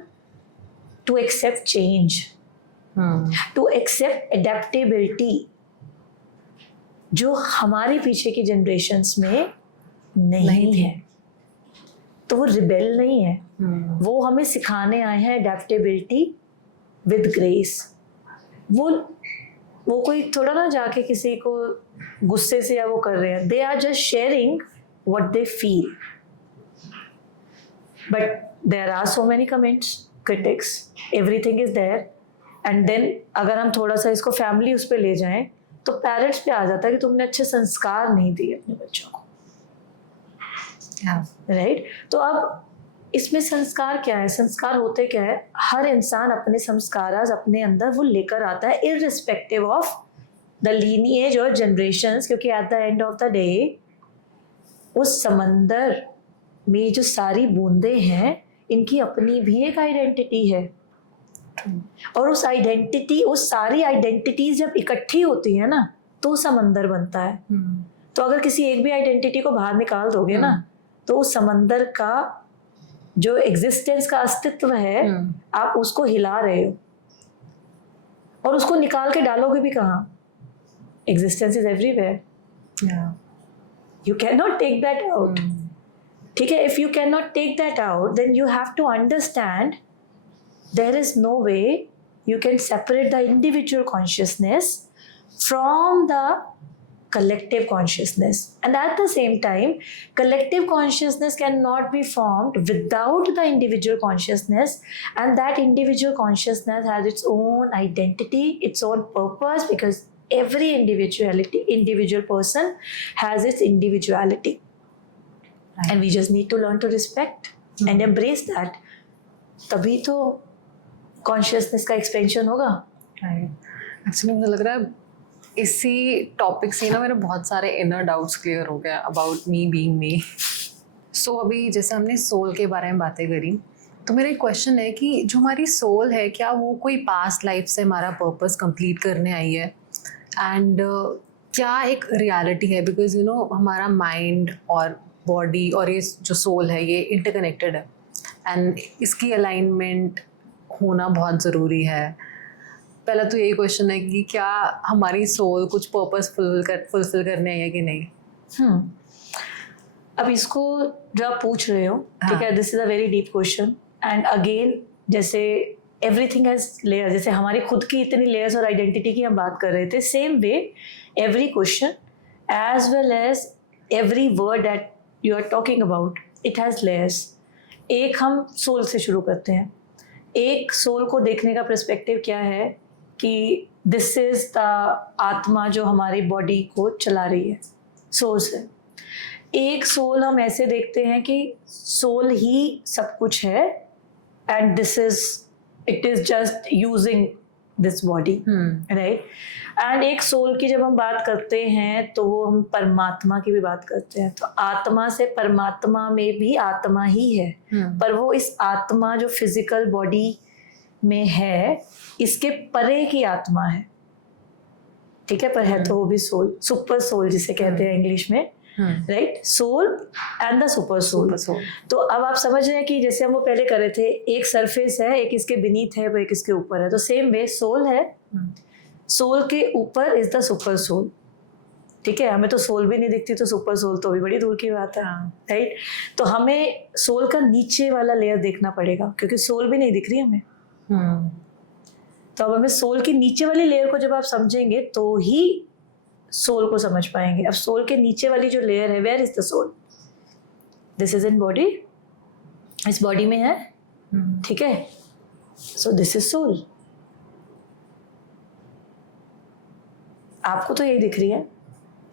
to accept change, to accept adaptability, जो हमारे पीछे की generations में नहीं है। तो वो rebel नहीं है, वो हमें सिखाने आए हैं एडेप्टेबिलिटी विद ग्रेस। वो कोई थोड़ा ना जाके किसी को गुस्से से या वो कर रहे हैं, they are just sharing what they feel, but there are so many comments, critics, everything is there, and then अगर हम थोड़ा सा इसको फैमिली उस पे ले जाएं तो पेरेंट्स पे आ जाता है कि तुमने अच्छे संस्कार नहीं दिए अपने बच्चों को। राइट? तो अब इसमें संस्कार क्या है, संस्कार होते क्या है? हर इंसान अपने संस्कार अपने अंदर वो लेकर आता है, इररिस्पेक्टिव ऑफ द लीनिएज और जनरेशंस, क्योंकि at the end of the day उस समंदर में जो सारी बूंदें हैं, इनकी अपनी भी एक आइडेंटिटी है। और उस आइडेंटिटी, उस सारी आइडेंटिटीज जब इकट्ठी होती है ना, तो समंदर बनता है। तो अगर किसी एक भी आइडेंटिटी को बाहर निकाल दोगे ना, तो उस समंदर का जो एग्जिस्टेंस का अस्तित्व है, आप उसको हिला रहे हो, और उसको निकाल के डालोगे भी कहाँ? Existence is everywhere. You cannot take that out. ठीक है? If you cannot take that out, then you have to understand there is no way you can separate the individual consciousness from the collective consciousness. And at the same time, collective consciousness cannot be formed without the individual consciousness, and that individual consciousness has its own identity, its own purpose, because every individual person has its individuality, right. And we just need to learn to respect and embrace that. तभी तो consciousness का expansion होगा। Right. Actually मुझे लग रहा है इसी topic से ना मेरे बहुत सारे इनर डाउट्स क्लियर हो गया अबाउट मी बीइंग मी। सो अभी जैसे हमने सोल के बारे में बातें करी, तो मेरा एक क्वेश्चन है कि जो हमारी सोल है, क्या वो कोई पास्ट लाइफ से हमारा पर्पस कंप्लीट करने आई है? एंड क्या एक रियलिटी है? बिकॉज यू नो हमारा माइंड और बॉडी और ये जो सोल है ये इंटरकनेक्टेड है, एंड इसकी अलाइनमेंट होना बहुत ज़रूरी है। पहला तो यही क्वेश्चन है कि क्या हमारी सोल कुछ पर्पस फुलफिल करने आई है कि नहीं? अब इसको जो आप पूछ रहे हो, ठीक है, this is a very deep question, and again जैसे एवरीथिंग हैज लेयर, जैसे हमारी खुद की इतनी लेयर्स और आइडेंटिटी की हम बात कर रहे थे, same way every question as well as every word that you are talking about, it has layers. एक हम सोल से शुरू करते हैं. एक सोल को देखने का पर्सपेक्टिव क्या है कि दिस इज द आत्मा जो हमारी बॉडी को चला रही है, सोल है. एक सोल हम ऐसे देखते हैं कि सोल ही सब कुछ है and this is it is just using this body, right. And एक सोल की जब हम बात करते हैं तो वो हम परमात्मा की भी बात करते हैं. तो आत्मा से परमात्मा में भी आत्मा ही है, पर वो इस आत्मा जो फिजिकल बॉडी में है इसके परे की आत्मा है, ठीक है. पर है तो वो भी सोल, सुपर सोल जिसे कहते हैं इंग्लिश में, right. Soul and the super soul. तो अब आप समझ रहे हैं कि जैसे हम वो पहले कर रहे थे, एक सरफेस है, एक इसके बीनीथ है, वो एक इसके ऊपर है. तो सेम वे सोल है, सोल के ऊपर इज द सुपर सोल, ठीक है. हमें तो सोल भी नहीं दिखती तो सुपर सोल तो भी बड़ी दूर की बात है, राइट. तो हमें सोल का नीचे वाला लेयर देखना पड़ेगा क्योंकि सोल भी नहीं दिख रही हमें. तो अब हमें सोल की नीचे वाली लेयर को जब आप समझेंगे तो ही सोल को समझ पाएंगे. अब सोल के नीचे वाली जो लेयर है, where is the soul? This is in body, इस बॉडी में है, ठीक है. So this is soul. आपको तो यही दिख रही है,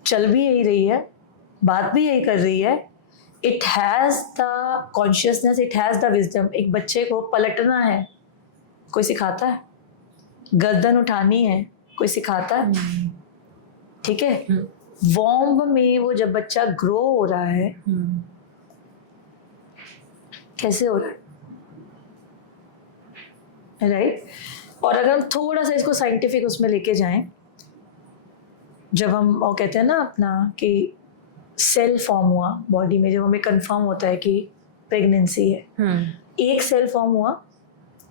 चल भी यही रही है, बात भी यही कर रही है. It has the consciousness, it has the wisdom. एक बच्चे को पलटना है, कोई सिखाता है? गर्दन उठानी है, कोई सिखाता है? ठीक है. वॉम्ब में वो जब बच्चा ग्रो हो रहा है, कैसे हो रहा है, राइट. और अगर हम थोड़ा सा इसको साइंटिफिक उसमें लेके जाएं, जब हम वो कहते हैं ना अपना कि सेल फॉर्म हुआ बॉडी में, जब हमें कंफर्म होता है कि प्रेगनेंसी है, एक सेल फॉर्म हुआ,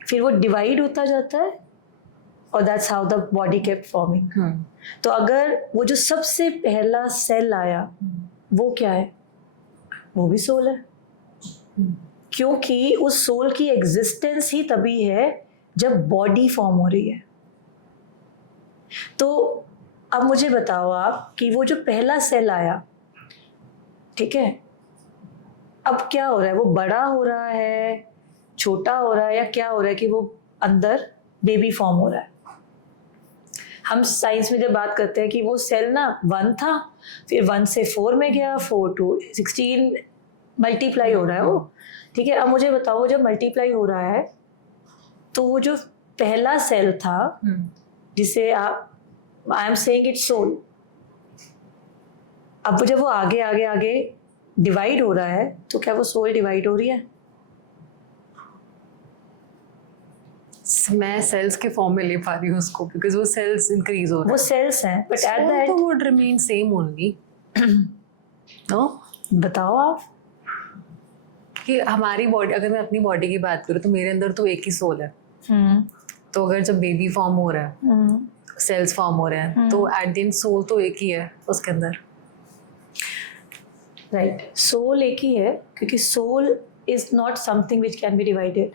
फिर वो डिवाइड होता जाता है और that's how the body kept forming. तो अगर वो जो सबसे पहला सेल आया वो क्या है? वो भी सोल है, क्योंकि उस सोल की एग्जिस्टेंस ही तभी है जब बॉडी फॉर्म हो रही है. तो अब मुझे बताओ आप कि वो जो पहला सेल आया, ठीक है, अब क्या हो रहा है? वो बड़ा हो रहा है, छोटा हो रहा है, या क्या हो रहा है कि वो अंदर बेबी फॉर्म हो रहा है? हम साइंस में जब बात करते हैं कि वो सेल ना 1 था, फिर 1 से 4 में गया, 4 to 16 मल्टीप्लाई हो रहा है वो, ठीक है. अब मुझे बताओ जब मल्टीप्लाई हो रहा है तो वो जो पहला सेल था जिसे आप, I am saying it soul, अब वो जब वो आगे आगे आगे डिवाइड हो रहा है तो क्या वो सोल डिवाइड हो रही है? मैं सेल्स के फॉर्म में ले पा रही हूँ उसको, बिकॉज वो सेल्स इंक्रीज हो रहे हैं. वो सेल्स हैं, बट एट द तो end would remain same only. No, बताओ आप कि हमारी बॉडी, अगर मैं अपनी बॉडी की बात करूँ तो मेरे अंदर तो एक ही सोल है. तो अगर जब बेबी फॉर्म हो रहा है, सेल्स फॉर्म हो रहे हैं, तो एट द एंड सोल तो एक ही है उसके अंदर, राइट. सोल एक ही है क्योंकि soul is not something which can be divided.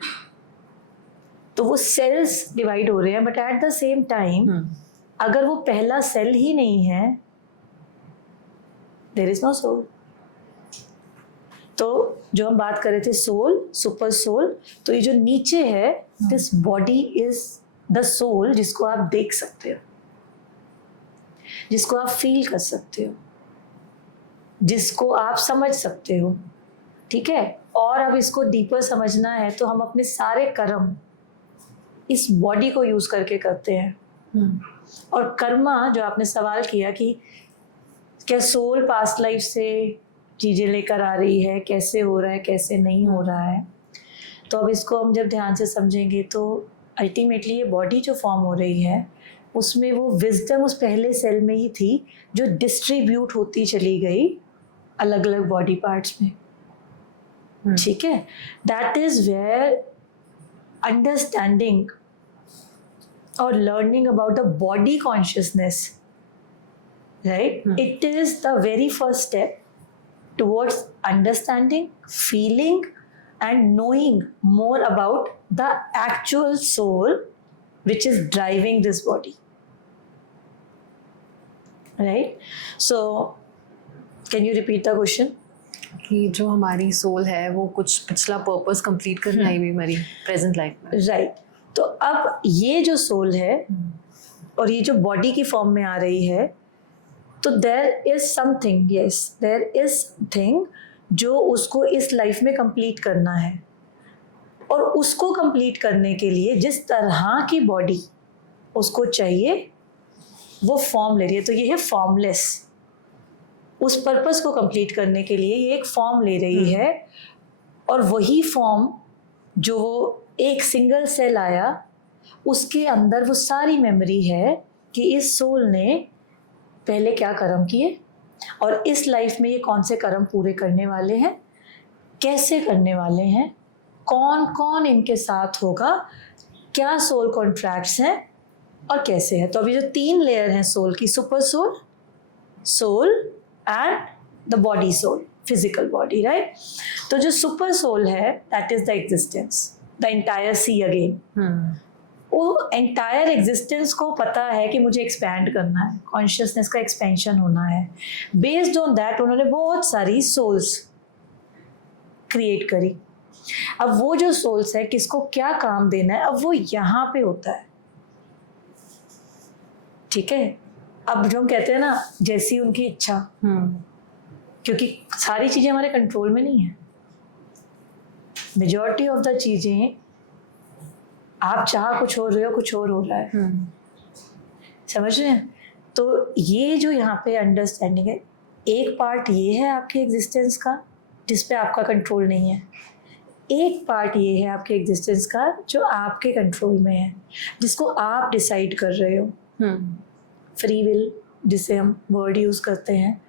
तो वो सेल्स डिवाइड हो रहे हैं, but at the same time अगर वो पहला सेल ही नहीं है, देयर इज नो सोल. तो जो हम बात कर रहे थे सोल, सुपर सोल, तो ये जो नीचे है, this body is the soul जिसको आप देख सकते हो, जिसको आप फील कर सकते हो, जिसको आप समझ सकते हो, ठीक है. और अब इसको डीपर समझना है तो हम अपने सारे कर्म इस बॉडी को यूज करके करते हैं. और कर्मा, जो आपने सवाल किया कि क्या सोल पास्ट लाइफ से चीज़ें लेकर आ रही है, कैसे हो रहा है, कैसे नहीं हो रहा है, तो अब इसको हम जब ध्यान से समझेंगे तो अल्टीमेटली ये बॉडी जो फॉर्म हो रही है उसमें वो विजडम उस पहले सेल में ही थी जो डिस्ट्रीब्यूट होती चली गई अलग अलग बॉडी पार्ट्स में, ठीक है. दैट इज वेयर अंडरस्टैंडिंग और learning about the body consciousness, right, it is the very first step towards understanding, feeling and knowing more about the actual soul which is driving this body, right. So can you repeat the question? कि जो हमारी soul है वो कुछ पिछला purpose complete करने आई हुई हमारी प्रेजेंट लाइफ में। राइट। तो अब ये जो सोल है और ये जो बॉडी की फॉर्म में आ रही है, तो there is something, yes there is something जो उसको इस लाइफ में कंप्लीट करना है, और उसको कंप्लीट करने के लिए जिस तरह की बॉडी उसको चाहिए वो फॉर्म ले रही है। तो ये है फॉर्मलेस। उस पर्पस को कंप्लीट करने के लिए ये एक फॉर्म ले रही है, और वही फॉर्म जो वो एक सिंगल सेल आया उसके अंदर वो सारी मेमोरी है कि इस सोल ने पहले क्या कर्म किए और इस लाइफ में ये कौन से कर्म पूरे करने वाले हैं, कैसे करने वाले हैं, कौन कौन इनके साथ होगा, क्या सोल कॉन्ट्रैक्ट्स हैं और कैसे है। तो अभी जो 3 लेयर हैं सोल की, super soul, soul and the body soul, physical body, right. तो जो सुपर सोल है that is the existence, the entire see again. वो एंटायर एग्जिस्टेंस को पता है कि मुझे एक्सपैंड करना है, कॉन्शियसनेस का एक्सपेंशन होना है। बेस्ड ऑन दैट उन्होंने बहुत सारी सोल्स क्रिएट करी। अब वो जो सोल्स है किसको क्या काम देना है, अब वो यहाँ पे होता है, ठीक है। अब जो हम कहते हैं ना जैसी उनकी इच्छा, क्योंकि सारी चीजें हमारे कंट्रोल में नहीं है। मेजॉरिटी ऑफ द चीजें आप चाह कुछ हो रहे हो, कुछ और हो रहा है, समझ रहे हैं। तो ये जो यहाँ पे अंडरस्टैंडिंग है, एक पार्ट ये है आपके एग्जिस्टेंस का जिस पे आपका कंट्रोल नहीं है, एक पार्ट ये है आपके एग्जिस्टेंस का जो आपके कंट्रोल में है, जिसको आप डिसाइड कर रहे हो। फ्री विल जिसे हम वर्ड यूज़ करते हैं,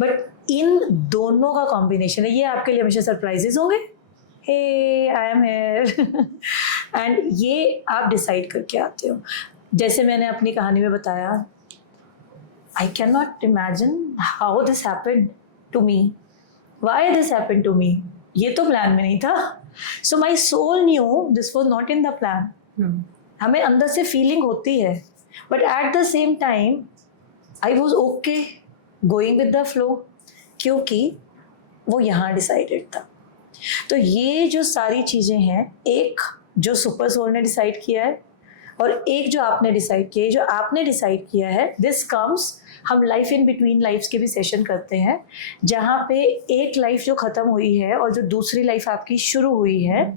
बट इन दोनों का कॉम्बिनेशन है। ये आपके लिए हमेशा सरप्राइजेज होंगे, हे आई एम हेयर एंड ये आप डिसाइड करके आते हो। जैसे मैंने अपनी कहानी में बताया, I can not imagine how this happened to me, why this happened to me, ये तो प्लान में नहीं था। So my soul knew this was not in the plan. हमें अंदर से फीलिंग होती है, but at the same time I was okay going with the flow, क्योंकि वो यहाँ डिसाइडेड था। तो ये जो सारी चीज़ें हैं, एक जो सुपर सोल ने डिसाइड किया है और एक जो आपने डिसाइड किया है। जो आपने डिसाइड किया है दिस कम्स, हम लाइफ इन बिटवीन लाइफ्स के भी सेशन करते हैं, जहाँ पे एक लाइफ जो ख़त्म हुई है और जो दूसरी लाइफ आपकी शुरू हुई है,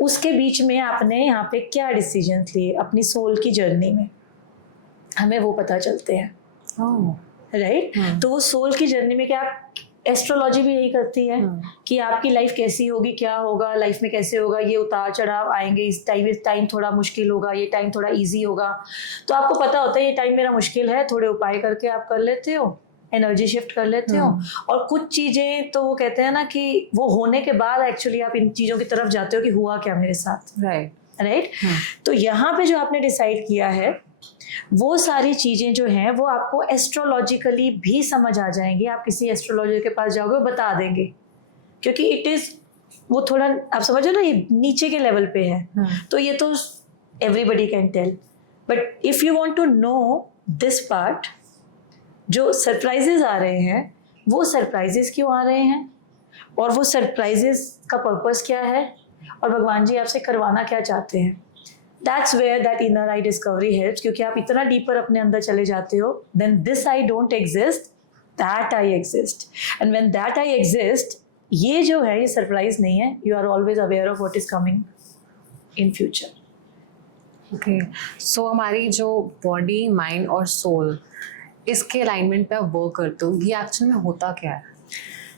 उसके बीच में आपने यहाँ पे क्या डिसीजंस लिए अपनी सोल की जर्नी में, हमें वो पता चलते हैं, राइट। तो वो सोल की जर्नी में क्या, एस्ट्रोलॉजी भी यही करती है कि आपकी लाइफ कैसी होगी, क्या होगा लाइफ में, कैसे होगा, ये उतार चढ़ाव आएंगे, इस टाइम थोड़ा मुश्किल होगा, ये टाइम थोड़ा इजी होगा। तो आपको पता होता है ये टाइम मेरा मुश्किल है, थोड़े उपाय करके आप कर लेते हो, एनर्जी शिफ्ट कर लेते हो। और कुछ चीज़ें तो वो कहते हैं ना कि वो होने के बाद एक्चुअली आप इन चीज़ों की तरफ जाते हो कि हुआ क्या मेरे साथ, राइट। तो यहाँ पे जो आपने डिसाइड किया है वो सारी चीज़ें जो हैं वो आपको एस्ट्रोलॉजिकली भी समझ आ जाएंगी। आप किसी एस्ट्रोलॉजर के पास जाओगे वो बता देंगे, क्योंकि इट इज़ वो थोड़ा, आप समझो ना, ये नीचे के लेवल पे है। तो ये तो everybody can tell, but if you want to know this part, जो सरप्राइजेस आ रहे हैं वो सरप्राइजेस क्यों आ रहे हैं और वो सरप्राइजेस का पर्पस क्या है और भगवान जी आपसे करवाना क्या चाहते हैं, that's where that inner I discovery helps. क्योंकि आप इतना डीपर अपने अंदर चले जाते हो, then this I don't exist, that I exist, and when that I exist, ये जो है ये सरप्राइज नहीं है, you are always aware of what is coming in future. Okay, so हमारी जो बॉडी, माइंड और सोल, इसके अलाइनमेंट पे आप वर्क करते हो, ये एक्चुअल में होता क्या है?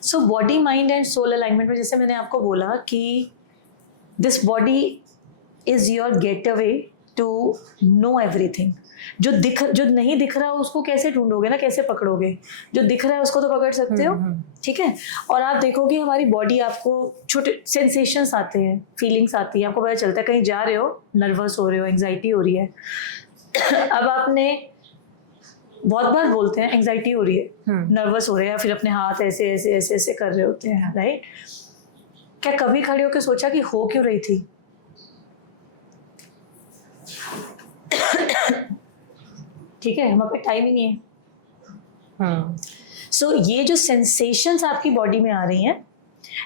So body, mind and soul alignment में जैसे मैंने आपको बोला कि this body is your gateway to know everything. जो नहीं दिख रहा उसको कैसे ढूंढोगे ना, कैसे पकड़ोगे, जो दिख रहा है उसको तो पकड़ सकते हो, ठीक है। और आप देखोगे हमारी बॉडी, आपको छोटे सेंसेशंस आते हैं, फीलिंग्स आती है, आपको पता चलता है कहीं जा रहे हो, नर्वस हो रहे हो, एंग्जाइटी हो रही है। अब आपने बहुत बार बोलते हैं एंग्जाइटी हो रही है, नर्वस हो रहे हैं, या फिर अपने हाथ ऐसे ऐसे ऐसे ऐसे कर रहे होते हैं, राइट। क्या कभी खड़े होकर सोचा कि हो क्यों रही थी? ठीक है, हमारे पे टाइम ही नहीं है, सो ये जो सेंसेशंस आपकी बॉडी में आ रही हैं,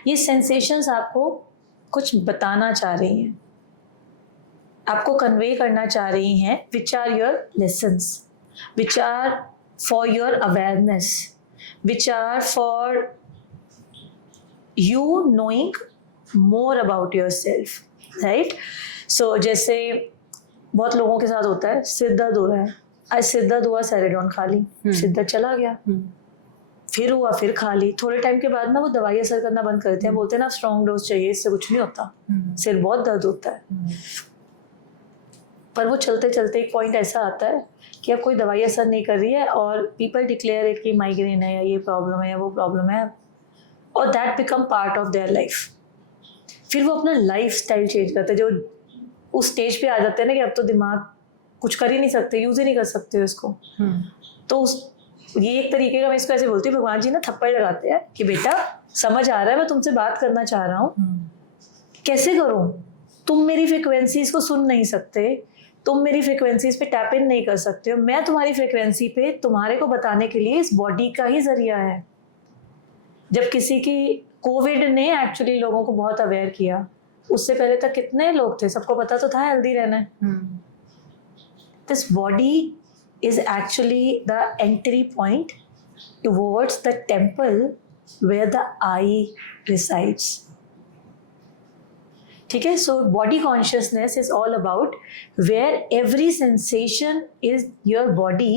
ये सेंसेशंस आपको कुछ बताना चाह रही हैं, आपको कन्वे करना चाह रही हैं, which are your lessons, which are for your awareness, which are for you knowing more about your self, right? So जैसे बहुत लोगों के साथ होता है, सिर दर्द हो रहा है, आज सिर दर्द हुआ, सेरेडॉन खा ली, सिर दर्द चला गया, फिर हुआ, फिर खा ली, थोड़े टाइम के बाद ना वो दवाई असर करना बंद करते हैं, बोलते हैं ना स्ट्रॉन्ग डोज चाहिए, इससे कुछ नहीं होता, सिर बहुत दर्द होता है। पर वो चलते चलते एक पॉइंट ऐसा आता है कि अब कोई दवाई असर नहीं कर रही है और पीपल डिक्लेयर इट कि माइग्रेन है या ये प्रॉब्लम है या वो प्रॉब्लम है, और that become part of their life. फिर वो अपना लाइफ स्टाइल चेंज करते हैं, जो उस स्टेज पे आ जाते हैं ना कि अब तो दिमाग कुछ कर ही नहीं सकते, यूज ही नहीं कर सकते उसको। तो उस ये एक तरीके का, मैं इसको ऐसे बोलती हूँ, भगवान जी ना थप्पड़ लगाते हैं कि बेटा समझ आ रहा है, मैं तुमसे बात करना चाह रहा हूँ, कैसे करूँ? तुम मेरी फ्रिक्वेंसीज को सुन नहीं सकते, तुम मेरी फ्रिक्वेंसीज पे टैप इन नहीं कर सकते हो, मैं तुम्हारी फ्रिक्वेंसी पे तुम्हारे को बताने के लिए इस बॉडी का ही जरिया है। जब किसी की कोविड ने एक्चुअली लोगों को बहुत अवेयर किया, उससे पहले तक कितने लोग थे, सबको पता तो था हेल्दी रहना है। This body is actually the entry point towards the temple where the I resides. ठीक है? So body consciousness is all about where every sensation is your body,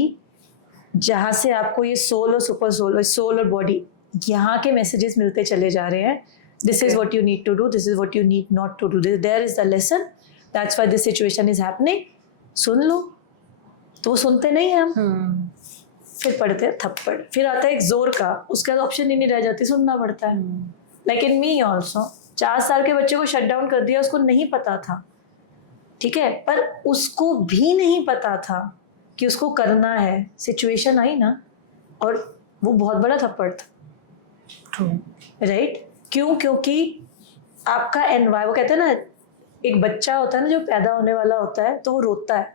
जहाँ से आपको ये सोल और सुपर सोल और सोल और बॉडी, यहाँ के मैसेजेस मिलते चले जा रहे हैं। This is what you need to do, this is what you need not to do, there is the lesson, that's why this situation is happening, सुन लो। तो वो सुनते नहीं हैं हम, फिर पढ़ते हैं थप्पड़, फिर आता है एक जोर का, उसके बाद ऑप्शन ही नहीं रह जाती, सुनना पड़ता है। लाइक इन मी ऑल्सो, 4 साल के बच्चे को शट डाउन कर दिया, उसको नहीं पता था, ठीक है, पर उसको भी नहीं पता था कि उसको करना है, सिचुएशन आई ना, और वो बहुत बड़ा थप्पड़ था, राइट? क्यों? क्योंकि आपका एनवायरनमेंट, वो कहते हैं ना, एक बच्चा होता है ना जो पैदा होने वाला होता है, तो वो रोता है।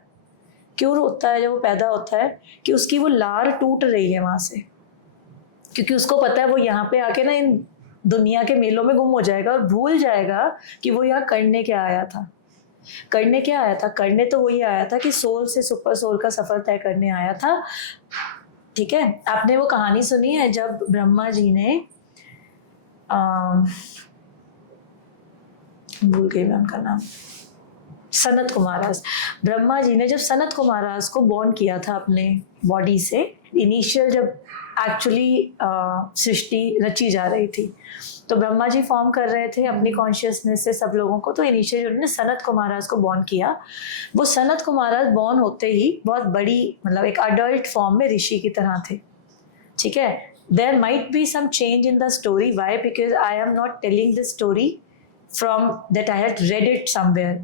क्यों रोता है जब वो पैदा होता है? कि उसकी वो लार टूट रही है वहाँ से, क्योंकि उसको पता है वो यहाँ पे आके ना इन दुनिया के मेलों में गुम हो जाएगा और भूल जाएगा कि वो यहाँ करने क्या आया था। करने क्या आया था? करने तो वही आया था कि सोल से सुपर सोल का सफ़र तय करने आया था, ठीक है? आपने वो कहानी सुनी है जब ब्रह्मा जी ने भूल गई मैं उनका नाम, सनत कुमारास, ब्रह्मा जी ने जब सनत कुमारास को बॉर्न किया था अपने बॉडी से, इनिशियल जब एक्चुअली सृष्टि रची जा रही थी, तो ब्रह्मा जी फॉर्म कर रहे थे अपनी कॉन्शियसनेस से सब लोगों को, तो इनिशियल उन्होंने सनत कुमारास को बॉर्न किया। वो सनत कुमारास बॉर्न होते ही बहुत बड़ी, मतलब एक अडल्ट फॉर्म में ऋषि की तरह थे, ठीक है? There might be some change in the story, why? Because I am not telling this story from that I had read it somewhere.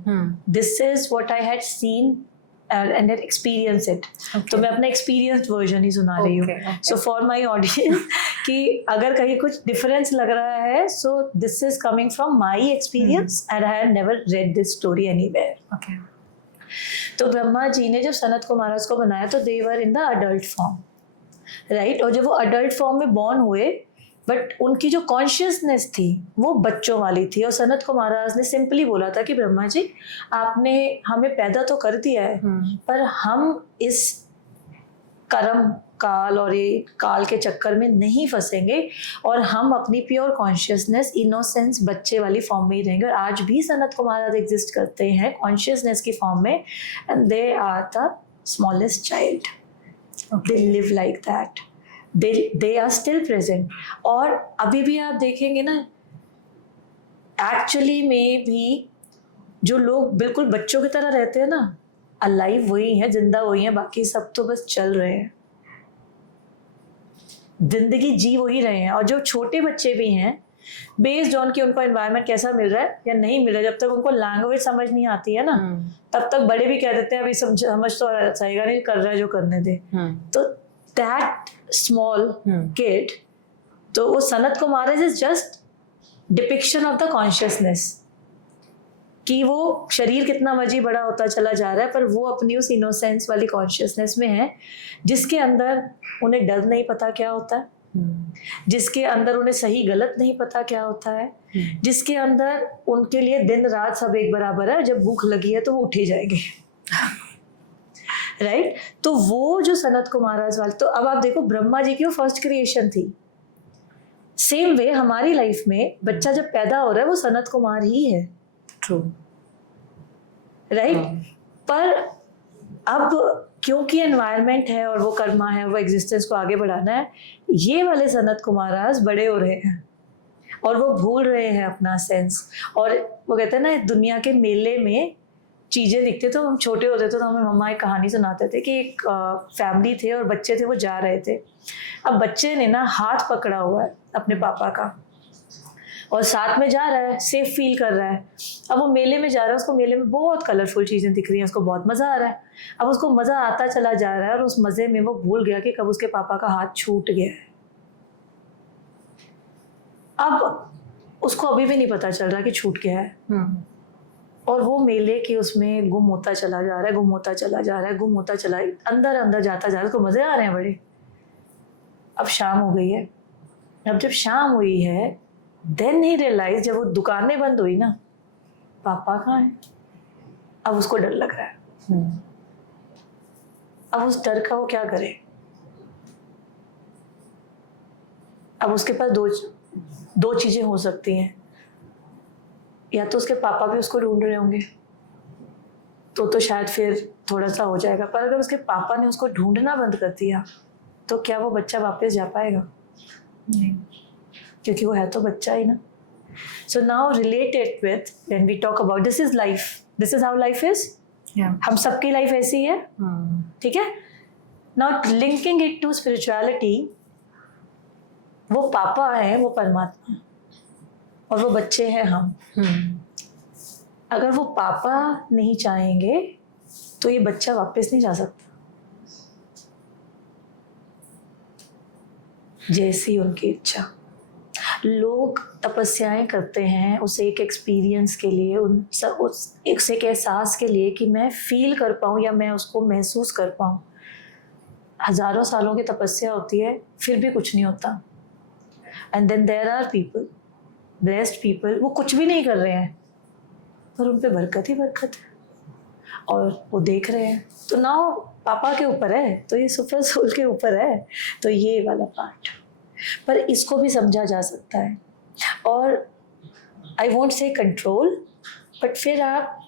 This is what I had seen and had experienced it. तो मैं अपना experienced version ही सुना रही हूँ. So for my audience कि अगर कहीं कुछ difference लग रहा है, so this is coming from my experience and I had never read this story anywhere. Okay. तो ब्रह्मा जी ने जब सनत कुमारास को बनाया तो they were in the adult form, right? और जब वो adult form में born हुए, बट उनकी जो कॉन्शियसनेस थी वो बच्चों वाली थी, और सनत कुमारास ने सिंपली बोला था कि ब्रह्मा जी आपने हमें पैदा तो कर दिया है, पर हम इस कर्म काल और ये काल के चक्कर में नहीं फंसेंगे, और हम अपनी प्योर कॉन्शियसनेस इनोसेंस बच्चे वाली फॉर्म में ही रहेंगे। और आज भी सनत कुमारास एग्जिस्ट करते हैं कॉन्शियसनेस की फॉर्म में, and they are the smallest child, they live like that, they are still present। और अभी भी आप देखेंगे ना, एक्चुअली में भी जो लोग बिल्कुल बच्चों की तरह रहते हैं ना, अलाइव वही हैं, जिंदा वही हैं, बाकी सब तो बस चल रहे हैं, जिंदगी जी वही रहे हैं। और जो छोटे बच्चे भी हैं, बेस्ड ऑन कि उनको एनवायरनमेंट कैसा मिल रहा है या नहीं मिल रहा है, जब तक उनको लैंग्वेज समझ नहीं आती है ना, तब तक बड़े भी कह देते हैं अभी समझ तो सहीगा नहीं, कर रहा है जो करने दे। तो that small kid, तो वो Sanat Kumaras is just depiction of the consciousness कि वो शरीर कितना मर्जी बड़ा होता चला जा रहा है, पर वो अपनी उस इनोसेंस वाली कॉन्शियसनेस में है, जिसके अंदर उन्हें डर नहीं पता क्या होता है, जिसके अंदर उन्हें सही गलत नहीं पता क्या होता है, जिसके अंदर उनके लिए दिन रात सब एक बराबर है, जब भूख लगी है तो वो उठे जाएंगे। राइट तो वो जो सनत कुमाराज वाले, तो अब आप देखो ब्रह्मा जी की वो फर्स्ट क्रिएशन थी। सेम वे हमारी लाइफ में बच्चा जब पैदा हो रहा है वो सनत कुमार ही है। ट्रू। राइट पर अब क्योंकि एनवायरनमेंट है और वो कर्मा है, वो एग्जिस्टेंस को आगे बढ़ाना है, ये वाले सनत कुमाराज बड़े हो रहे हैं और वो भूल रहे हैं अपना सेंस। और वो कहते हैं ना, दुनिया के मेले में चीज़ें दिखते, तो हम छोटे होते थे तो हमें मम्मा एक कहानी सुनाते थे कि एक फैमिली थे और बच्चे थे, वो जा रहे थे। अब बच्चे ने ना हाथ पकड़ा हुआ है अपने पापा का और साथ में जा रहा है, सेफ फील कर रहा है। अब वो मेले में जा रहा है, उसको मेले में बहुत कलरफुल चीज़ें दिख रही हैं, उसको बहुत मज़ा आ रहा है। अब उसको मज़ा आता चला जा रहा है और उस मज़े में वो भूल गया कि कब उसके पापा का हाथ छूट गया है। अब उसको अभी भी नहीं पता चल रहा कि छूट गया है, और वो मेले के उसमें गुम होता चला जा रहा है, गुम होता चला जा रहा है, गुम होता चला, अंदर अंदर जाता जा रहा है। उसको मज़े आ रहे हैं बड़े। अब शाम हो गई है। अब जब शाम हुई है, देन ही रियलाइज, जब वो दुकानें बंद हुई ना, पापा कहाँ है। अब उसको डर लग रहा है। अब उस डर का वो क्या करे। अब उसके पास दो चीजें हो सकती हैं, या तो उसके पापा भी उसको ढूंढ रहे होंगे, तो शायद फिर थोड़ा सा हो जाएगा। पर अगर उसके पापा ने उसको ढूंढना बंद कर दिया तो क्या वो बच्चा वापस जा पाएगा? नहीं, क्योंकि वो है तो बच्चा ही ना। So now relate it with when we talk about this is life, this is how life is. हम सबकी लाइफ ऐसी है, ठीक है। Now linking it to spirituality, वो पापा है, वो परमात्मा, और वो बच्चे हैं हम। अगर वो पापा नहीं चाहेंगे तो ये बच्चा वापस नहीं जा सकता, जैसी उनकी इच्छा। लोग तपस्याएं करते हैं उस एक एक्सपीरियंस के लिए, उस एक एहसास के लिए कि मैं फील कर पाऊँ या मैं उसको महसूस कर पाऊँ। हजारों सालों की तपस्या होती है, फिर भी कुछ नहीं होता। And then there are people, blessed people, वो कुछ भी नहीं कर रहे हैं पर उन पे बरकत ही बरकत है और वो देख रहे हैं। तो नाउ पापा के ऊपर है, तो ये सुपर सोल के ऊपर है, तो ये वाला पार्ट। पर इसको भी समझा जा सकता है, और I won't say control, but फिर आप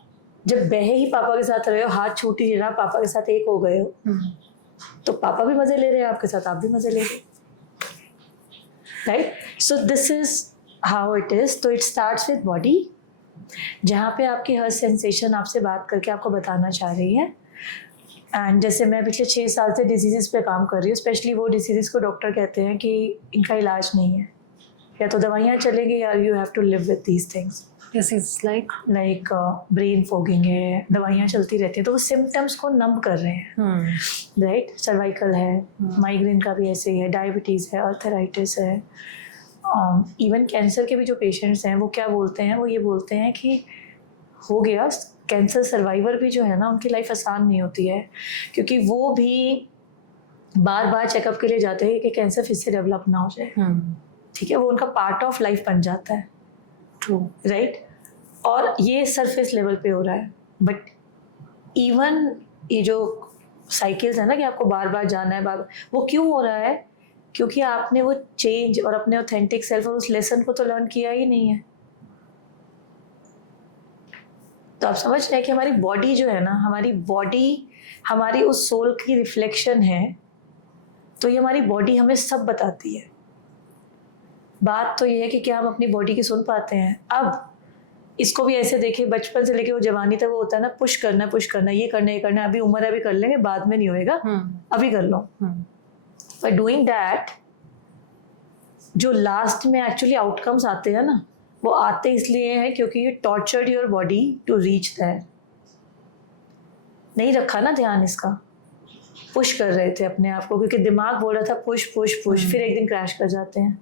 जब बहे ही पापा के साथ रहे हो, हाथ छूट ही रहा, पापा के साथ एक हो गए हो, तो पापा भी मजे ले रहे हैं आपके साथ, आप भी मजे ले रहे, right. So this is how it is. तो इट स्टार्ट्स विद बॉडी, जहाँ पे आपकी हर सेंसेशन आपसे बात करके आपको बताना चाह रही है। एंड जैसे मैं पिछले 6 साल से डिजीज़ पे काम कर रही हूँ, स्पेशली वो डिजीज़ को डॉक्टर कहते हैं कि इनका इलाज नहीं है, या तो दवाइयाँ चलेंगी या you have to live with these things. This is like brain fogging है, दवाइयाँ चलती रहती हैं, तो वो सिम्टम्स को नम कर रहे हैं, राइट। सर्वाइकल है, माइग्रेन का भी ऐसे ही है, डायबिटीज़ है, अर्थराइटिस है, इवन कैंसर के भी जो पेशेंट्स हैं वो क्या बोलते हैं, वो ये बोलते हैं कि हो गया कैंसर सर्वाइवर भी जो है ना, उनकी लाइफ आसान नहीं होती है, क्योंकि वो भी बार बार चेकअप के लिए जाते हैं कि कैंसर फिर से डेवलप ना हो जाए, ठीक है। वो उनका पार्ट ऑफ लाइफ बन जाता है, ट्रू, राइट। और ये सरफेस लेवल पे हो रहा है, बट इवन ये जो साइकिल्स है ना कि आपको बार बार जाना है, बार, वो क्यों हो रहा है? क्योंकि आपने वो चेंज और अपने ऑथेंटिक सेल्फ और उस लेसन को तो लर्न किया ही नहीं है। तो आप समझ रहे हैं कि हमारी बॉडी जो है ना, हमारी बॉडी हमारी उस सोल की रिफ्लेक्शन है, तो ये हमारी बॉडी हमें सब बताती है। बात तो ये है कि क्या हम अपनी बॉडी की सुन पाते हैं। अब इसको भी ऐसे देखिए, बचपन से लेके वो जवानी तक वो होता है ना, पुश करना, ये करना, अभी उम्र है, अभी कर लेंगे, बाद में नहीं होएगा, अभी कर लो। By doing that, जो लास्ट में एक्चुअली आउटकम्स आते हैं ना, वो आते इसलिए हैं क्योंकि you tortured your body to reach that. नहीं रखा ना ध्यान इसका, पुश कर रहे थे अपने आप को, क्योंकि दिमाग बोल रहा था पुश पुश पुश, फिर एक दिन क्रैश कर जाते हैं।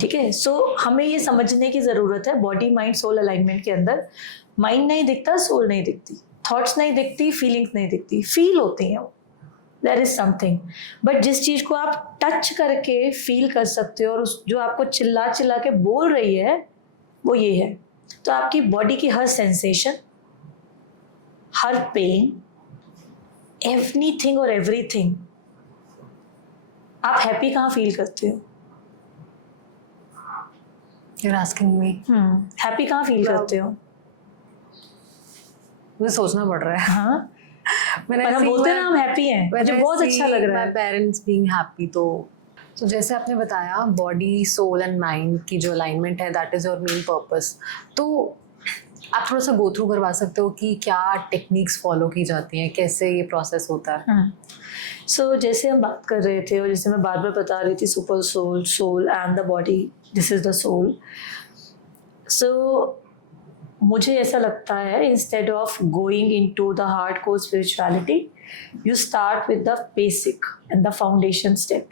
ठीक है. सो हमें ये समझने की जरूरत है बॉडी माइंड सोल अलाइनमेंट के अंदर माइंड नहीं दिखता, सोल नहीं दिखती, थॉट्स नहीं दिखती, फीलिंग्स नहीं दिखती, फील होती हैं वो. There is something. बट जिस चीज को आप टच करके फील कर सकते हो और उस जो आपको चिल्ला चिल्ला के बोल रही है वो ये है. तो आपकी बॉडी की हर सेंसेशन, हर पेन, एवरीथिंग और एवरीथिंग. आप हैप्पी कहाँ फील करते हो? You're asking me. हैप्पी कहाँ फील करते हो? मुझे सोचना पड़ रहा है. हाँ, पर हम बोलते हैं ना हम हैप्पी हैं, मुझे बहुत अच्छा लग रहा है. Parents being happy. तो जैसे आपने बताया बॉडी सोल एंड माइंड की जो अलाइनमेंट है that is your main purpose. तो आप थोड़ा सा गो थ्रू करवा सकते हो कि क्या टेक्निक्स फॉलो की जाती हैं, कैसे ये प्रोसेस होता है? सो जैसे हम बात कर रहे थे और जैसे मैं बार बार बता रही थी, super soul, soul and the body, this is the soul. So मुझे ऐसा लगता है instead of going into the hardcore spirituality, you start with the basic and the foundation step,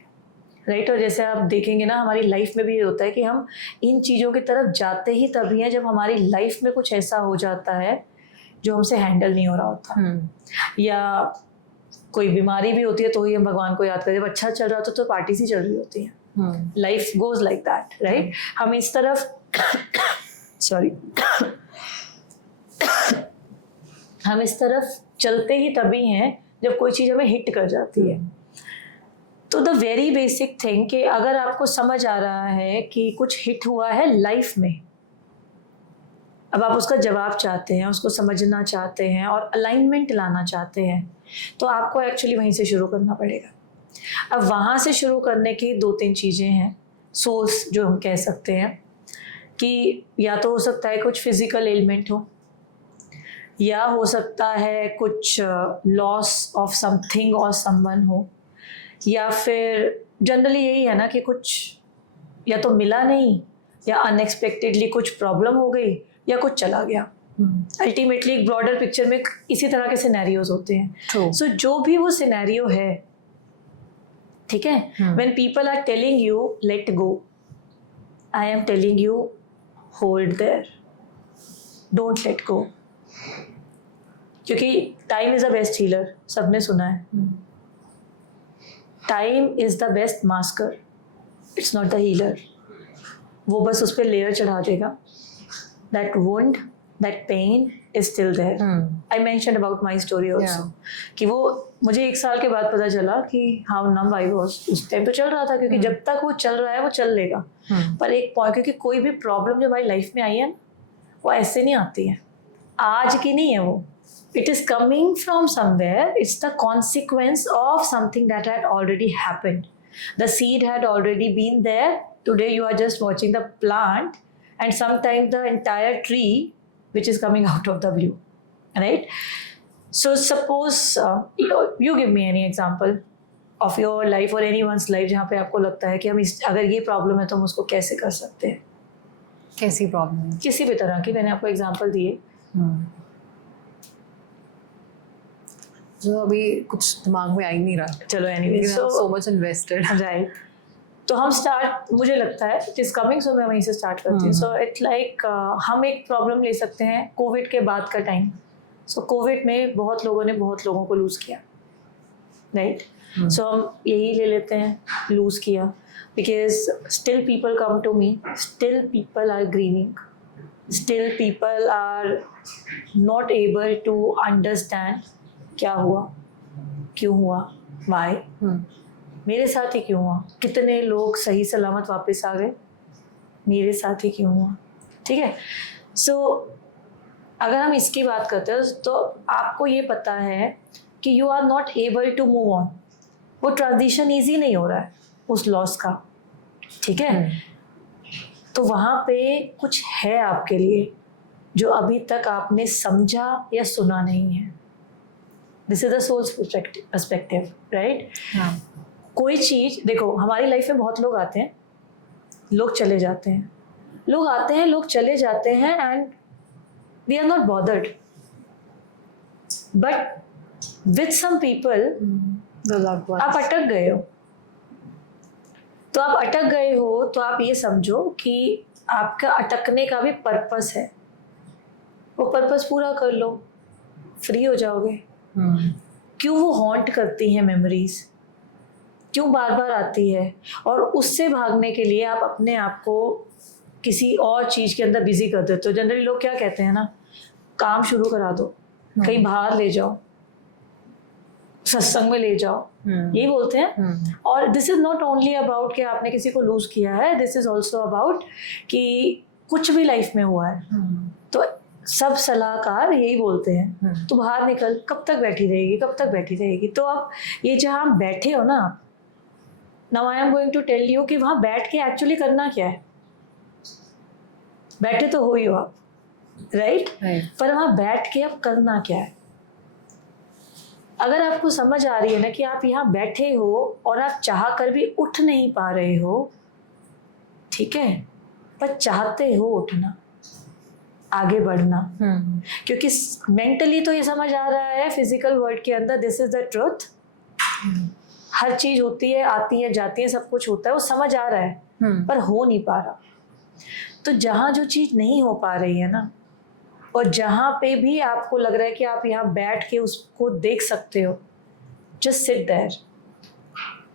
right. और जैसे आप देखेंगे ना हमारी लाइफ में भी ये होता है कि हम इन चीज़ों की तरफ जाते ही तभी हैं जब हमारी लाइफ में कुछ ऐसा हो जाता है जो हमसे हैंडल नहीं हो रहा होता. या कोई बीमारी भी होती है तो ही हम भगवान को याद करें. जब अच्छा चल रहा होता तो पार्टी सी चल रही होती है. Life goes like that, right. हम इस तरफ सॉरी हम इस तरफ चलते ही तभी हैं जब कोई चीज़ हमें हिट कर जाती है. तो द वेरी बेसिक थिंग कि अगर आपको समझ आ रहा है कि कुछ हिट हुआ है लाइफ में, अब आप उसका जवाब चाहते हैं, उसको समझना चाहते हैं और अलाइनमेंट लाना चाहते हैं, तो आपको एक्चुअली वहीं से शुरू करना पड़ेगा. अब वहाँ से शुरू करने की 2-3 चीज़ें हैं. सोर्स जो हम कह सकते हैं कि या तो हो सकता है कुछ फिजिकल एलिमेंट हो, या हो सकता है कुछ लॉस ऑफ समथिंग और समवन हो, या फिर जनरली यही है ना कि कुछ या तो मिला नहीं, या अनएक्सपेक्टेडली कुछ प्रॉब्लम हो गई, या कुछ चला गया. अल्टीमेटली एक ब्रॉडर पिक्चर में इसी तरह के सिनेरियोज होते हैं. सो जो भी वो सिनेरियो है, ठीक है, when people are telling you let go, I am telling you hold there, don't let go. क्योंकि time is the best healer, सबने सुना है. Time is the best masker, it's not the healer. वो बस उस पर लेयर चढ़ा देगा. That wound, that pain is still there. I mention about my story also कि वो मुझे 1 साल के बाद पता चला कि हाउ नम आई वाज. उस टाइम तो चल रहा था क्योंकि जब तक वो चल रहा है वो चल लेगा. पर एक पॉइंट, क्योंकि कोई भी प्रॉब्लम जो हमारी लाइफ में आई है वो ऐसे नहीं आती है, आज की नहीं है वो. It is coming from somewhere. It's the consequence of something that had already happened. The seed had already been there. Today you are just watching the plant, and sometimes the entire tree which is coming out of the blue, right? So suppose you give me any example of your life or anyone's life जहाँ पे आपको लगता है कि हम अगर ये problem है तो हम उसको कैसे कर सकते हैं. कैसी प्रॉब्लम? किसी भी तरह की. मैंने आपको एग्जाम्पल दिए. जो अभी कुछ दिमाग में आ ही नहीं रहा. चलो anyway, so much invested, right. तो हम स्टार्ट, मुझे लगता है इट इज कमिंग, सो मैं वहीं से स्टार्ट करती हूँ. सो इट्स लाइक हम एक प्रॉब्लम ले सकते हैं कोविड के बाद का टाइम. सो कोविड में बहुत लोगों ने बहुत लोगों को लूज़ किया, राइट. सो हम यही ले लेते हैं, लूज़ किया, because still people come to me, still people are grieving, still people are not able to understand क्या हुआ, क्यों हुआ, वाई, मेरे साथ ही क्यों हुआ. कितने लोग सही सलामत वापस आ गए, मेरे साथ ही क्यों हुआ. ठीक है. सो अगर हम इसकी बात करते हैं तो आपको ये पता है कि you are not able to move on. वो ट्रांजिशन ईजी नहीं हो रहा है उस लॉस का. ठीक है. तो वहाँ पे कुछ है आपके लिए जो अभी तक आपने समझा या सुना नहीं है. This is the soul's perspective, right. कोई चीज़ देखो, हमारी लाइफ में बहुत लोग आते हैं, लोग चले जाते हैं, लोग आते हैं, लोग चले जाते हैं, and we are not bothered. But with some people आप अटक गए हो. तो आप अटक गए हो तो आप ये समझो कि आपका अटकने का भी पर्पस है, वो पर्पस पूरा कर लो, फ्री हो जाओगे। क्यों वो हॉन्ट करती हैं मेमोरीज, क्यों बार बार आती है, और उससे भागने के लिए आप अपने आप को किसी और चीज़ के अंदर बिजी कर देते हो। जनरली लोग क्या कहते हैं ना, काम शुरू करा दो, कहीं बाहर ले जाओ, सत्संग में ले जाओ, यही बोलते हैं। और this is not only about कि आपने किसी को लूज किया है, दिस इज ऑल्सो अबाउट कि कुछ भी लाइफ में हुआ है तो सब सलाहकार यही बोलते हैं, तू बाहर निकल, कब तक बैठी रहेगी, कब तक बैठी रहेगी। तो अब ये जहाँ बैठे हो ना आप, now I am going to tell you कि वहाँ बैठ के एक्चुअली करना क्या है। बैठे तो हो ही हो आप, राइट? पर वहाँ बैठ के अब करना क्या है। अगर आपको समझ आ रही है ना कि आप यहाँ बैठे हो और आप चाह कर भी उठ नहीं पा रहे हो, ठीक है, पर चाहते हो उठना, आगे बढ़ना, क्योंकि मेंटली तो ये समझ आ रहा है फिजिकल वर्ल्ड के अंदर दिस इज द ट्रुथ, हर चीज होती है, आती है, जाती है, सब कुछ होता है, वो समझ आ रहा है पर हो नहीं पा रहा। तो जहाँ जो चीज नहीं हो पा रही है ना, और जहाँ पे भी आपको लग रहा है कि आप यहाँ बैठ के उसको देख सकते हो, जस्ट सिट देयर।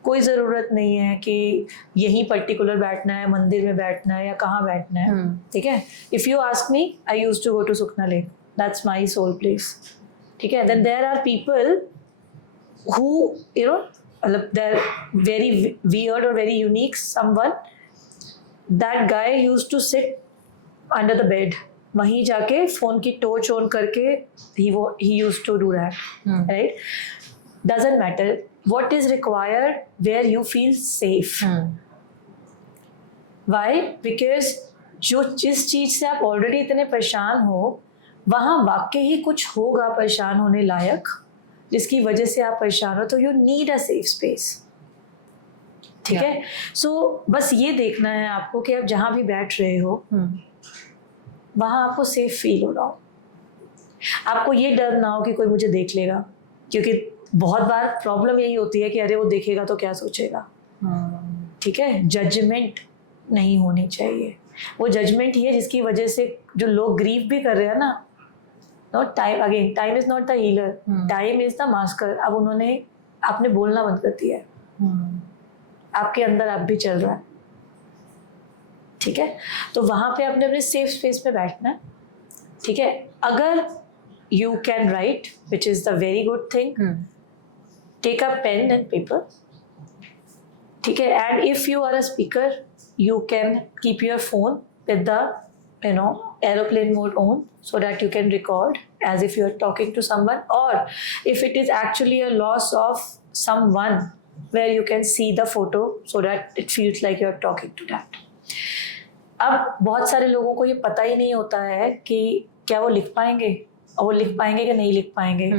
कोई ज़रूरत नहीं है कि यहीं पर्टिकुलर बैठना है, मंदिर में बैठना है या कहाँ बैठना है, ठीक है। If you ask me, I used to go to Sukhna lake, that's my soul place, ठीक है। Then there are people who you know, मतलब दे आर वेरी वियर्ड और very unique. Someone, that guy used to sit under the bed, वहीं जाके phone की torch on करके he used to do that, right? Doesn't matter what is required, where you feel safe. Why? Because जिस चीज से आप already इतने परेशान हो, वहाँ वाकई ही कुछ होगा परेशान होने लायक, जिसकी वजह से आप परेशान हो, तो you need a safe space, ठीक है। सो बस ये देखना है आपको कि आप जहाँ भी बैठ रहे हो वहाँ आपको सेफ फील हो रहा हो, आपको ये डर ना हो कि कोई मुझे देख लेगा, क्योंकि बहुत बार प्रॉब्लम यही होती है कि अरे वो देखेगा तो क्या सोचेगा, ठीक है। जजमेंट नहीं होनी चाहिए, वो जजमेंट ही है जिसकी वजह से जो लोग ग्रीव भी कर रहे हैं ना, not time, again time is not the healer, time is the Bhaskar. अब आपने बोलना बंद कर दिया है, आपके अंदर आप भी चल रहा है, ठीक है। तो वहाँ पे आपने अपने सेफ स्पेस पे बैठना है, ठीक है। अगर you can write, which is the very good thing, take a pen and paper, ठीक है। And if you are a speaker, you can keep your phone with the airplane mode on, so that you can record as if you are talking to someone, or if it is actually a loss of someone, where you can see the photo so that it feels like you are talking to that. अब बहुत सारे लोगों को ये पता ही नहीं होता है कि क्या वो लिख पाएंगे, और वो लिख पाएंगे कि नहीं लिख पाएंगे।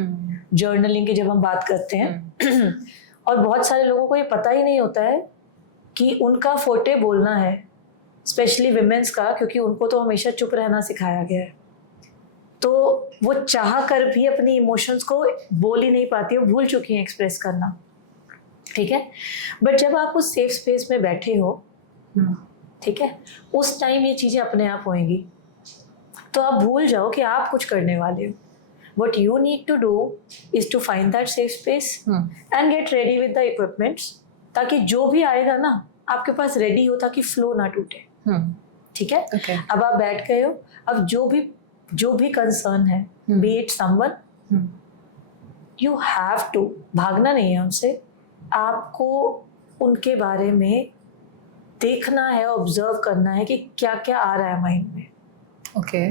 जर्नलिंग की जब हम बात करते हैं और बहुत सारे लोगों को ये पता ही नहीं होता है कि उनका फोटे बोलना है, स्पेशली विमेंस का, क्योंकि उनको तो हमेशा चुप रहना सिखाया गया है, तो वो चाह कर भी अपनी इमोशंस को बोल ही नहीं पाती, वो भूल चुकी हैं एक्सप्रेस करना, ठीक है। बट जब आप उस सेफ स्पेस में बैठे हो, ठीक है, उस टाइम ये चीज़ें अपने आप होंगी, तो आप भूल जाओ कि आप कुछ करने वाले हो। What you need to do is to find that safe space and get ready with the equipments, ताकि जो भी आएगा ना आपके पास रेडी हो, ताकि फ्लो ना टूटे, ठीक है। Okay. अब आप बैठ गए हो, अब जो भी कंसर्न है, be it someone, you have to, भागना नहीं है उनसे, आपको उनके बारे में देखना है, ऑब्जर्व करना है कि क्या क्या आ रहा है माइंड में, ओके,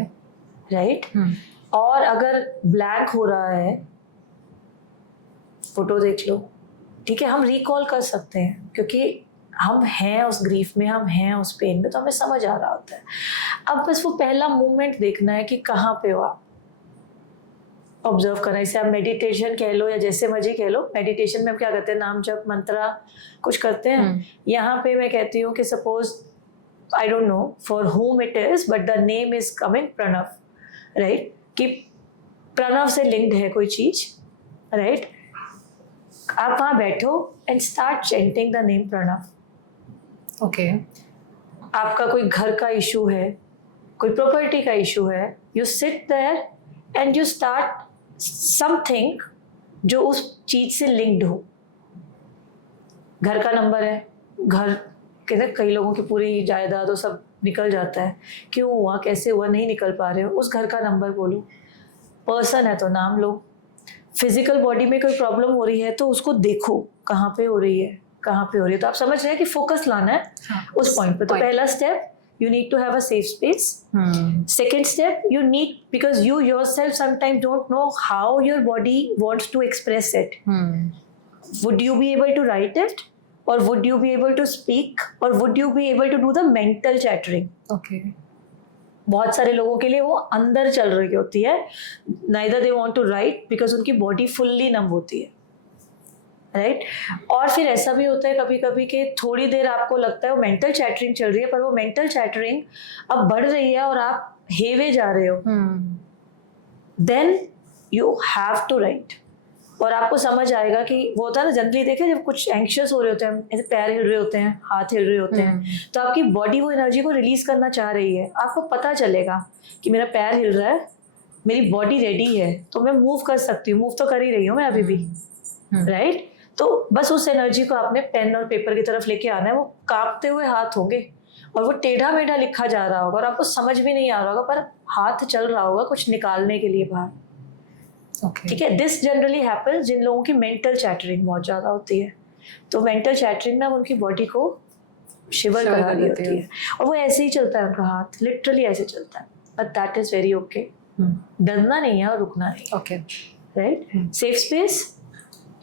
राइट। और अगर ब्लैंक हो रहा है, फोटो देख लो, ठीक है। हम रिकॉल कर सकते हैं क्योंकि हम हैं उस ग्रीफ में, हम हैं उस पेन में, तो हमें समझ आ रहा होता है। अब बस वो पहला मूवमेंट देखना है कि कहाँ पे हो आप, ऑब्जर्व करना है। इसे आप मेडिटेशन कह लो या जैसे मर्जी कह लो। मेडिटेशन में हम क्या करते हैं, नाम जप मंत्रा कुछ करते हैं। यहाँ पे मैं कहती हूँ कि suppose, I don't know for whom it is, but the name is coming Pranav, right, कि प्रणव से लिंक्ड है कोई चीज, राइट। आप वहाँ बैठो and start chanting the name Pranav, okay. आपका कोई घर का इशू है, कोई प्रॉपर्टी का इशू है, you sit there and you start something जो उस चीज से लिंक्ड हो. घर का नंबर है, घर कहते कई लोगों की पूरी जायदाद और सब निकल जाता है, क्यों हुआ, कैसे हुआ, नहीं निकल पा रहे हो, उस घर का नंबर बोलो. पर्सन है तो नाम लो. फिजिकल बॉडी में कोई प्रॉब्लम हो रही है तो उसको देखो कहाँ पे हो रही है, कहाँ पे हो रही है. तो आप समझ रहे हैं कि फोकस लाना है हाँ, उस पॉइंट पे. तो पहला step, you need to have a safe space. Second step, you need, because you yourself sometimes don't know how your body wants to express it. Would you be able to write it, or would you be able to speak, or would you be able to do the mental chattering? Okay. बहुत सारे लोगों के लिए वो अंदर चल रही होती है. Neither they want to write because उनकी बॉडी फुल्ली नम होती है, राइट. और फिर ऐसा भी होता है कभी कभी कि थोड़ी देर आपको लगता है वो मेंटल चैटरिंग चल रही है, पर वो मेंटल चैटरिंग अब बढ़ रही है और आप हेवे जा रहे हो. Then you have to write. और आपको समझ आएगा कि वो होता है ना, जनरली देखे जब कुछ एंक्शियस हो रहे होते हैं, ऐसे पैर हिल रहे होते हैं, हाथ हिल रहे होते हैं, तो आपकी बॉडी वो एनर्जी को रिलीज करना चाह रही है. आपको पता चलेगा कि मेरा पैर हिल रहा है, मेरी बॉडी रेडी है, तो मैं मूव कर सकती हूँ. मूव तो कर ही रही हूँ मैं अभी भी, राइट. तो बस उस एनर्जी को आपने पेन और पेपर की तरफ लेके आना है. वो कांपते हुए हाथ होंगे और वो टेढ़ा मेढ़ा लिखा जा रहा होगा और आपको समझ भी नहीं आ रहा होगा, पर हाथ चल रहा होगा कुछ निकालने के लिए बाहर. ठीक है. दिस जनरली हैपेंस जिन लोगों की मेंटल चैटरिंग बहुत ज़्यादा होती है. तो मेंटल चैटरिंग में उनकी बॉडी को शिवर करा रही होती है और वो ऐसे ही चलता है, उनका हाथ लिटरली ऐसे चलता है. But that is very okay. डरना नहीं है और रुकना नहीं. Okay. Right. Safe space,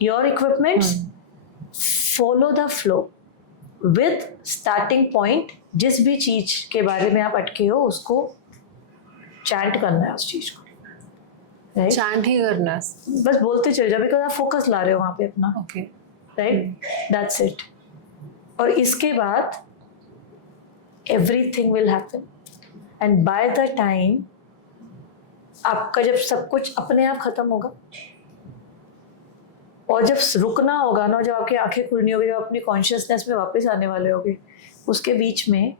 your equipments, follow the flow with starting point. जिस भी चीज के बारे में आप अटके हो उसको चैंट करना है, उस चीज को, राइट. चैंट ही करना है, बस बोलते चल जाओ, बिकॉज आप फोकस ला रहे हो वहां पे अपना. ओके. राइट. That's it. और इसके बाद everything will happen and by the time आपका जब सब कुछ अपने आप खत्म होगा और जब रुकना होगा ना, जब आपकी आंखें खुलनी होगी, जब अपनी कॉन्शियसनेस में वापस आने वाले होगे, उसके बीच में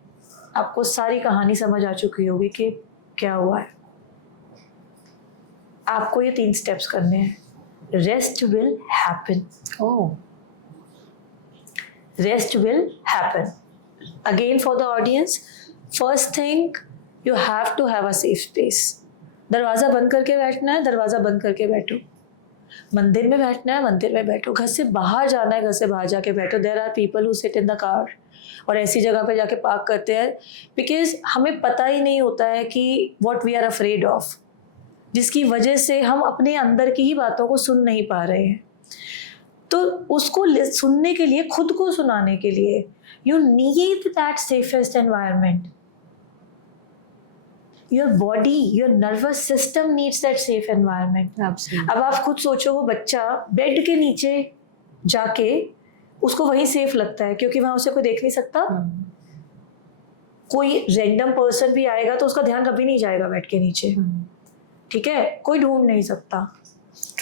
आपको सारी कहानी समझ आ चुकी होगी कि क्या हुआ है. आपको ये 3 स्टेप्स करने हैं. Rest will happen. Oh. Rest will happen. Again for the audience, first thing you have to have a safe space. दरवाज़ा बंद करके बैठना है, दरवाज़ा बंद करके बैठो. मंदिर में बैठना है, मंदिर में बैठो. घर से बाहर जाना है, घर से बाहर जाके बैठो. There are people who sit in the car और ऐसी जगह पे जाके पार्क करते हैं, बिकॉज हमें पता ही नहीं होता है कि what we are afraid of, जिसकी वजह से हम अपने अंदर की ही बातों को सुन नहीं पा रहे हैं. तो उसको सुनने के लिए, खुद को सुनाने के लिए, you need that safest environment. Your body, your nervous system needs that safe environment. Absolutely. अब आप खुद सोचो, वो बच्चा बेड के नीचे जाके उसको वही सेफ लगता है क्योंकि वहां उसे कोई देख नहीं सकता. कोई रैंडम पर्सन भी आएगा तो उसका ध्यान कभी नहीं जाएगा बेड के नीचे. ठीक है. कोई ढूंढ नहीं सकता.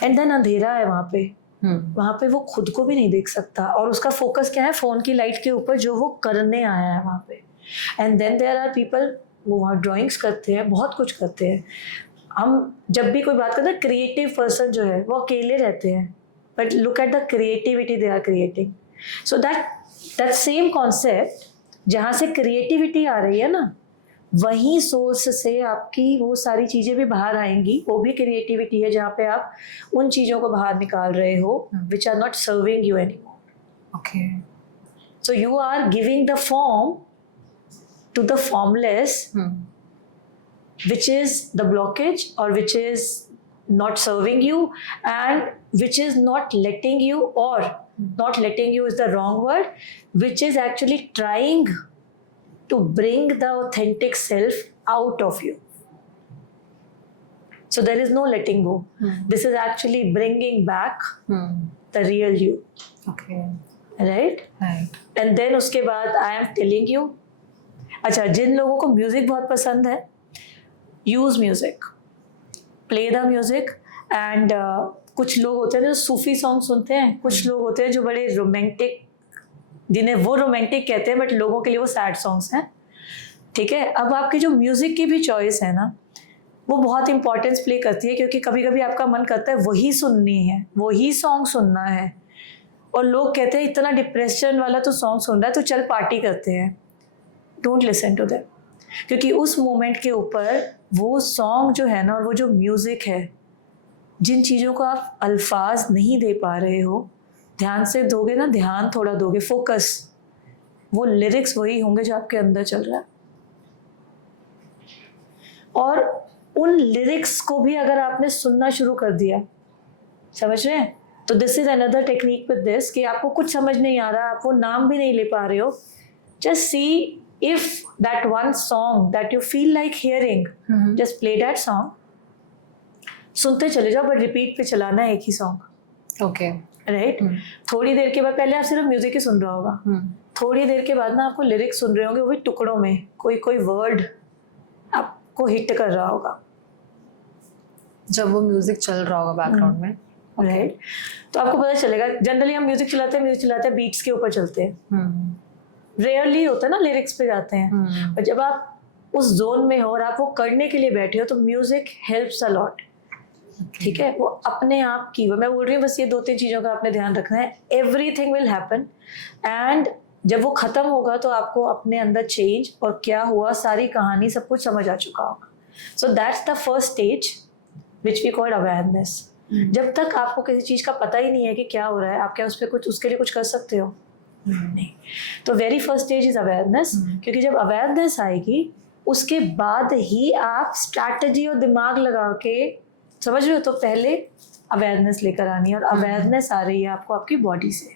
एंड देन अंधेरा है वहां पे. वहां पे वो खुद को भी नहीं देख सकता और उसका फोकस क्या है, फोन की लाइट के ऊपर जो वो करने आया है वहां पे. And then there are people वो वहाँ ड्राइंग्स करते हैं, बहुत कुछ करते हैं. हम जब भी कोई बात करते हैं, क्रिएटिव पर्सन जो है वो अकेले रहते हैं, but look at the creativity they are creating. So that same concept, जहाँ से क्रिएटिविटी आ रही है ना, वही सोर्स से आपकी वो सारी चीज़ें भी बाहर आएंगी. वो भी क्रिएटिविटी है, जहाँ पे आप उन चीज़ों को बाहर निकाल रहे हो which are not serving you any more. Okay. So you are giving the form to the formless, which is the blockage or which is not serving you and which is not letting you, or not letting you is the wrong word, which is actually trying to bring the authentic self out of you. So there is no letting go. This is actually bringing back the real you. Okay. Right? Right. And then उसके बाद I am telling you, अच्छा, जिन लोगों को music बहुत पसंद है, use music, play the music. And कुछ लोग होते हैं जो सूफ़ी सॉन्ग सुनते हैं, कुछ लोग होते हैं जो बड़े रोमांटिक जिन्हें वो रोमांटिक कहते हैं बट लोगों के लिए वो सैड सॉन्ग्स हैं, ठीक है। अब आपकी जो म्यूजिक की भी चॉइस है ना, वो बहुत इंपॉर्टेंस प्ले करती है, क्योंकि कभी कभी आपका मन करता है वही सुननी है, वही सॉन्ग सुनना है, और लोग कहते हैं इतना डिप्रेशन वाला तो सॉन्ग सुन रहा है तो चल पार्टी करते हैं। डोंट लिसन टू दैट, क्योंकि उस मोमेंट के ऊपर वो सॉन्ग जो है ना और वो जो म्यूजिक है, जिन चीज़ों को आप अल्फाज नहीं दे पा रहे हो, ध्यान से दोगे ना, ध्यान थोड़ा दोगे, फोकस, वो लिरिक्स वही होंगे जो आपके अंदर चल रहा है। और उन लिरिक्स को भी अगर आपने सुनना शुरू कर दिया, समझ रहे हैं, तो this is another technique with this कि आपको कुछ समझ नहीं आ रहा, आप वो नाम भी नहीं ले पा रहे हो, just see if that one song that you feel like hearing, just play that song, सुनते चले जाओ, बट रिपीट पे चलाना है एक ही सॉन्ग, ओके, राइट। थोड़ी देर के बाद, पहले आप सिर्फ म्यूजिक ही सुन रहा होगा, थोड़ी देर के बाद ना आपको लिरिक्स सुन रहे होंगे, वो भी टुकड़ों में, कोई कोई वर्ड आपको हिट कर रहा होगा जब वो म्यूजिक चल रहा होगा बैकग्राउंड में, राइट। तो आपको पता चलेगा। जनरली हम म्यूजिक चलाते हैं बीट्स के ऊपर चलते हैं, रेयरली होता है ना लिरिक्स पे जाते हैं। और जब आप उस जोन में हो और आप वो करने के लिए बैठे हो तो म्यूजिक हेल्प्स अ लॉट, ठीक है। वो अपने आप की, मैं बोल रही हूँ बस ये 2-3 चीज़ों का आपने ध्यान रखना है, एवरीथिंग विल हैपन, एंड जब वो खत्म होगा तो आपको अपने अंदर चेंज और क्या हुआ, सारी कहानी, सब कुछ समझ आ चुका होगा। So that's the first stage which we called awareness. जब तक आपको किसी चीज़ का पता ही नहीं है कि क्या हो रहा है, आप क्या उस पर कुछ उसके लिए कुछ कर सकते हो? नहीं। तो very first stage is awareness, क्योंकि जब अवेयरनेस आएगी उसके बाद ही आप स्ट्रैटेजी और दिमाग लगा के, समझ रहे हो, तो पहले अवेयरनेस लेकर आनी है, और अवेयरनेस आ रही है आपको आपकी बॉडी से,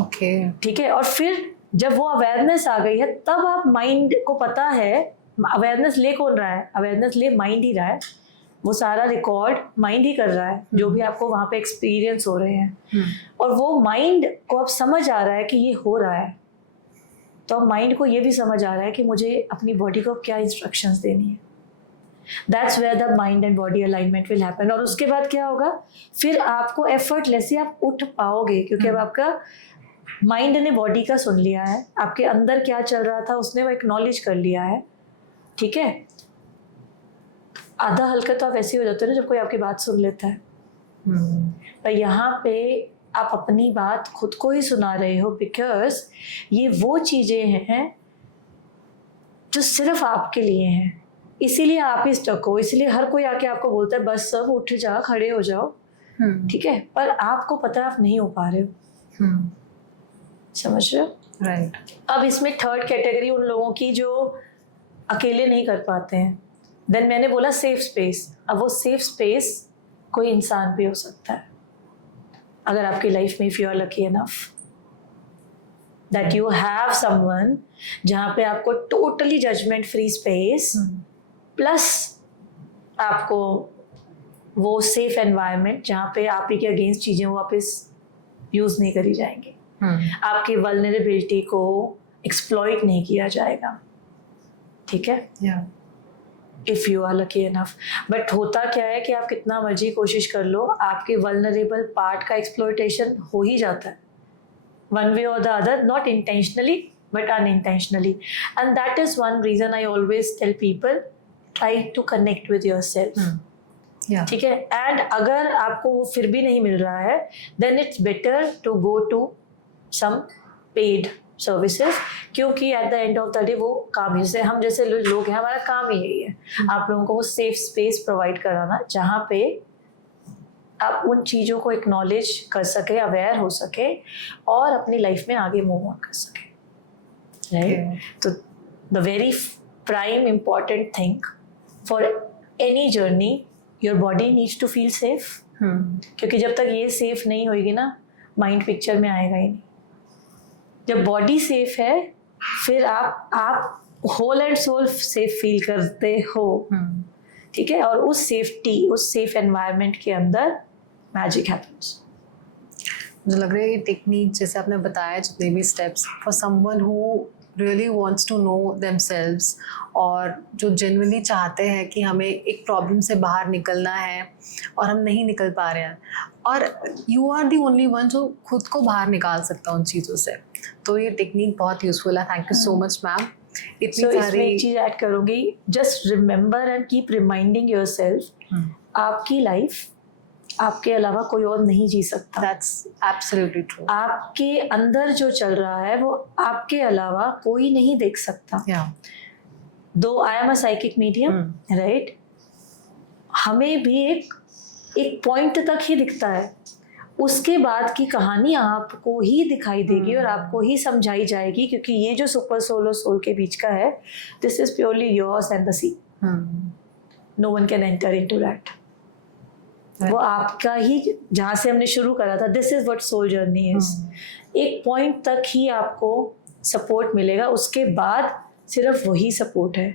ओके, ठीक है। और फिर जब वो अवेयरनेस आ गई है तब आप माइंड को पता है, अवेयरनेस ले कौन रहा है, अवेयरनेस ले माइंड ही रहा है, वो सारा रिकॉर्ड माइंड ही कर रहा है जो भी आपको वहाँ पे एक्सपीरियंस हो रहे हैं, और वो माइंड को अब समझ आ रहा है कि ये हो रहा है, तो अब माइंड को ये भी समझ आ रहा है कि मुझे अपनी बॉडी को क्या इंस्ट्रक्शंस देनी है। That's where the mind and body alignment will happen. और उसके बाद क्या होगा, फिर आपको एफर्टलेस ही आप उठ पाओगे, क्योंकि अब आपका माइंड ने बॉडी का सुन लिया है, आपके अंदर क्या चल रहा था उसने वो एक्नॉलेज कर लिया है, ठीक है। आधा हल्का तो आप ऐसे ही हो जाते हो ना जब कोई आपकी बात सुन लेता है, पर यहाँ पे आप अपनी बात खुद को ही सुना रहे हो, बिकॉज ये वो चीज़ें हैं जो सिर्फ आपके लिए हैं, इसीलिए आप ही स्टक हो, इसीलिए हर कोई आके आपको बोलता है बस सब उठ जा, खड़े हो जाओ, ठीक है, पर आपको पता है आप नहीं हो पा रहे हो, समझ रहे हो, राइट। अब इसमें थर्ड कैटेगरी उन लोगों की जो अकेले नहीं कर पाते हैं। देन मैंने बोला सेफ स्पेस। अब वो सेफ स्पेस कोई इंसान भी हो सकता है, अगर आपकी लाइफ में, if you are lucky enough that you have someone जहाँ पे आपको totally judgement free space, plus आपको वो सेफ एनवायरनमेंट जहाँ पे आप ही के अगेंस्ट चीज़ें वापस यूज़ नहीं करी जाएंगी, आपकी वल्नरेबिलिटी को एक्सप्लॉइट नहीं किया जाएगा, ठीक है, if you are lucky enough. But होता क्या है कि आप कितना मर्जी कोशिश कर लो, आपके वल्नरेबल पार्ट का एक्सप्लॉइटेशन हो ही जाता है, वन वे और the other, not intentionally but unintentionally, and that is one reason I always tell people, try to connect with yourself, ठीक है। एंड अगर आपको वो फिर भी नहीं मिल रहा है, then it's better to go to some paid services, क्योंकि at the end of the day वो काम, जैसे हम जैसे लोग हैं, हमारा काम ही यही है, आप लोगों को वो सेफ स्पेस प्रोवाइड कराना जहाँ पे आप उन चीज़ों को एक्नॉलेज कर सके, अवेयर हो सके और अपनी लाइफ में आगे मूव ऑन कर सके, राइट। तो the very prime important thing for any journey, your body needs to feel safe, क्योंकि जब तक ये सेफ नहीं होगी ना, माइंड पिक्चर में आएगा ही नहीं। जब बॉडी सेफ है फिर आप whole and soul safe feel करते हो, ठीक है, और उस सेफ्टी, उस सेफ एनवायरनमेंट के अंदर मैजिक हैपेंस। मुझे लग रहा है ये टेक्निक जैसे आपने बताया, जितने भी steps, for someone who really wants to know themselves और जो genuinely चाहते हैं कि हमें एक प्रॉब्लम से बाहर निकलना है और हम नहीं निकल पा रहे हैं, और you are the only one जो खुद को बाहर निकाल सकता है उन चीज़ों से. तो ये टेक्निक बहुत यूजफुल है. Thank you so much ma'am. So इतनी इसमें सारी एक चीज ऐड करूंगी, just remember and keep reminding yourself, आपकी लाइफ आपके अलावा कोई और नहीं जी सकता. That's absolutely true. आपके अंदर जो चल रहा है वो आपके अलावा कोई नहीं देख सकता. या दो आई am a psychic medium, right, हमें भी एक पॉइंट तक ही दिखता है. उसके बाद की कहानी आपको ही दिखाई देगी और आपको ही समझाई जाएगी, क्योंकि ये जो सुपर सोल और सोल के बीच का है, this is purely yours and the sea. No one can enter into that. वो आपका ही, जहाँ से हमने शुरू करा था, this is what soul journey is. एक पॉइंट तक ही आपको सपोर्ट मिलेगा, उसके बाद सिर्फ वही सपोर्ट है,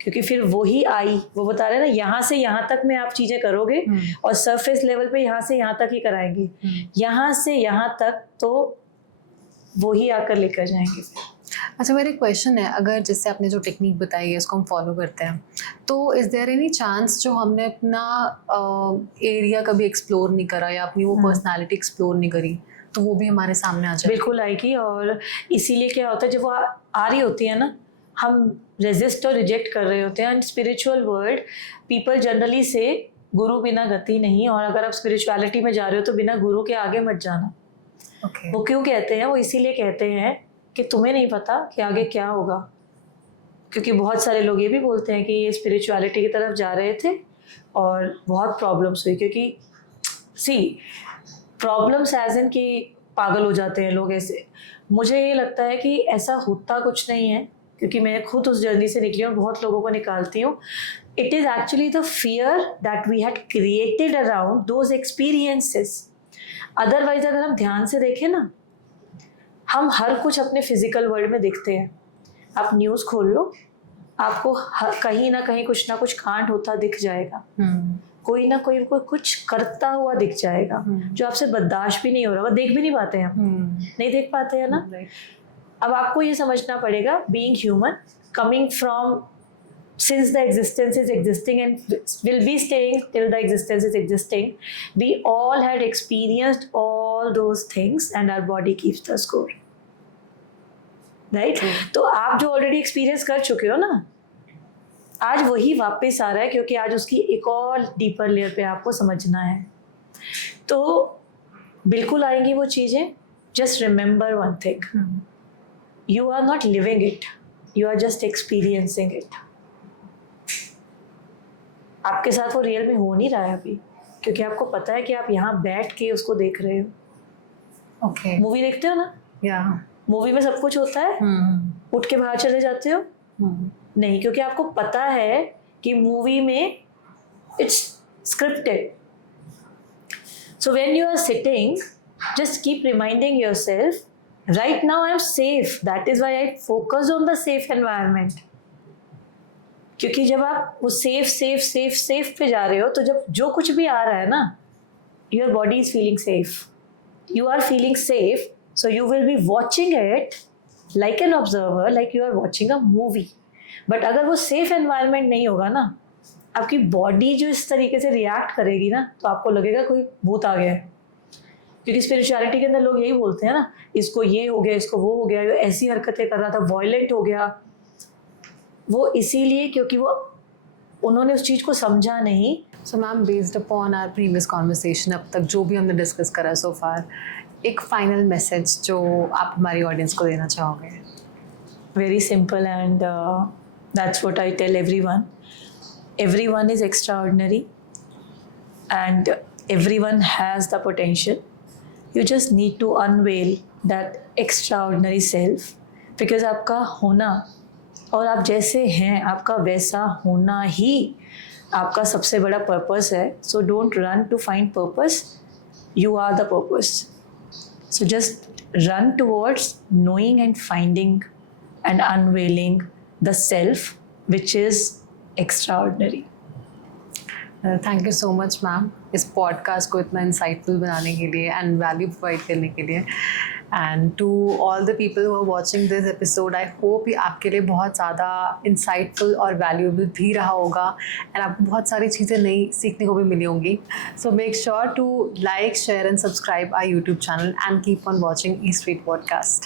क्योंकि फिर वही आई, वो बता रहे हैं ना, यहाँ से यहाँ तक में आप चीजें करोगे और सरफेस लेवल पे यहाँ से यहाँ तक ही कराएंगे. यहाँ से यहाँ तक तो वही आकर लेकर जाएंगे. अच्छा, मेरा एक क्वेश्चन है, अगर जैसे आपने जो टेक्निक बताई है इसको हम फॉलो करते हैं, तो इज़ देयर एनी चांस जो हमने अपना एरिया कभी एक्सप्लोर नहीं करा या अपनी वो पर्सनालिटी एक्सप्लोर नहीं करी, तो वो भी हमारे सामने आ जाए? बिल्कुल आएगी. और इसीलिए क्या होता है, जब वो आ रही होती है ना, हम रेजिस्ट और रिजेक्ट कर रहे होते हैं. And spiritual world people generally से गुरु बिना गति नहीं, और अगर आप स्पिरिचुअलिटी में जा रहे हो तो बिना गुरु के आगे मत जाना. Okay. वो क्यों कहते हैं? वो इसीलिए कहते हैं कि तुम्हें नहीं पता कि आगे क्या होगा, क्योंकि बहुत सारे लोग ये भी बोलते हैं कि ये स्पिरिचुअलिटी की तरफ जा रहे थे और बहुत प्रॉब्लम्स हुई. क्योंकि सी प्रॉब्लम्स एज इन कि पागल हो जाते हैं लोग ऐसे. मुझे ये लगता है कि ऐसा होता कुछ नहीं है, क्योंकि मैं खुद उस जर्नी से निकली हूँ, बहुत लोगों को निकालती हूँ. It is actually the fear that we had created around those experiences. Otherwise अगर हम ध्यान से देखें ना, हम हर कुछ अपने फिजिकल वर्ल्ड में देखते हैं. आप न्यूज़ खोल लो, आपको कहीं ना कहीं कुछ ना कुछ कांड होता दिख जाएगा. कोई ना कोई कुछ करता हुआ दिख जाएगा जो आपसे बर्दाश्त भी नहीं हो रहा होगा. देख भी नहीं पाते हैं हम, नहीं देख पाते हैं ना. अब आपको ये समझना पड़ेगा, being human, coming from, since the existence is existing and will be staying till the existence is existing, we all had experienced all those things and our body keeps the score, right? तो आप जो already experience कर चुके हो ना, आज वही वापस आ रहा है, क्योंकि आज उसकी एक और डीपर लेयर पे आपको समझना है. तो बिल्कुल आएंगी वो चीज़ें. Just remember one thing, you are not living it, you are just experiencing it. आपके साथ वो रियल में हो नहीं रहा है अभी, क्योंकि आपको पता है कि आप यहाँ बैठ के उसको देख रहे हो. ओके. मूवी देखते हो ना, या मूवी में सब कुछ होता है, उठ के बाहर चले जाते हो? नहीं, क्योंकि आपको पता है कि मूवी में it's scripted. So when you are sitting, just keep reminding yourself, right now I am safe. That is why I focus on the safe environment. क्योंकि जब आप वो सेफ पे जा रहे हो, तो जब जो कुछ भी आ रहा है ना, your body is feeling safe. You are feeling safe, so you will be watching it like an observer, like you are watching a movie. But अगर वो सेफ एनवायरनमेंट नहीं होगा ना, आपकी बॉडी जो इस तरीके से रिएक्ट करेगी ना, तो आपको लगेगा कोई भूत आ गया है. क्योंकि स्पिरिचुअलिटी के अंदर लोग यही बोलते हैं ना, इसको ये हो गया, इसको वो हो गया, ये ऐसी हरकतें कर रहा था, वॉयलेंट हो गया. वो इसीलिए क्योंकि वो उन्होंने उस चीज़ को समझा नहीं. So ma'am, based upon our previous conversation, अब तक जो भी हमने डिस्कस करा सो फार, एक फाइनल मैसेज जो आप हमारी ऑडियंस को देना चाहोगे? Very simple, and that's what I tell everyone. Everyone is extraordinary and everyone has the potential. You just need to unveil that extraordinary self, because आपका होना और आप जैसे हैं, आपका वैसा होना ही आपका सबसे बड़ा पर्पस है. So don't run to find purpose, you are the purpose. So just run towards knowing and finding and unveiling the self which is extraordinary. Thank you so much ma'am, इस पॉडकास्ट को इतना insightful बनाने के लिए and value provide करने के लिए. And to all the people who are watching this episode, I hope ये आपके लिए बहुत ज़्यादा इंसाइटफुल और वैल्यूएबल भी रहा होगा एंड आपको बहुत सारी चीज़ें नई सीखने को भी मिली होंगी. So make sure to like, share and subscribe our YouTube channel and keep on watching E street podcast.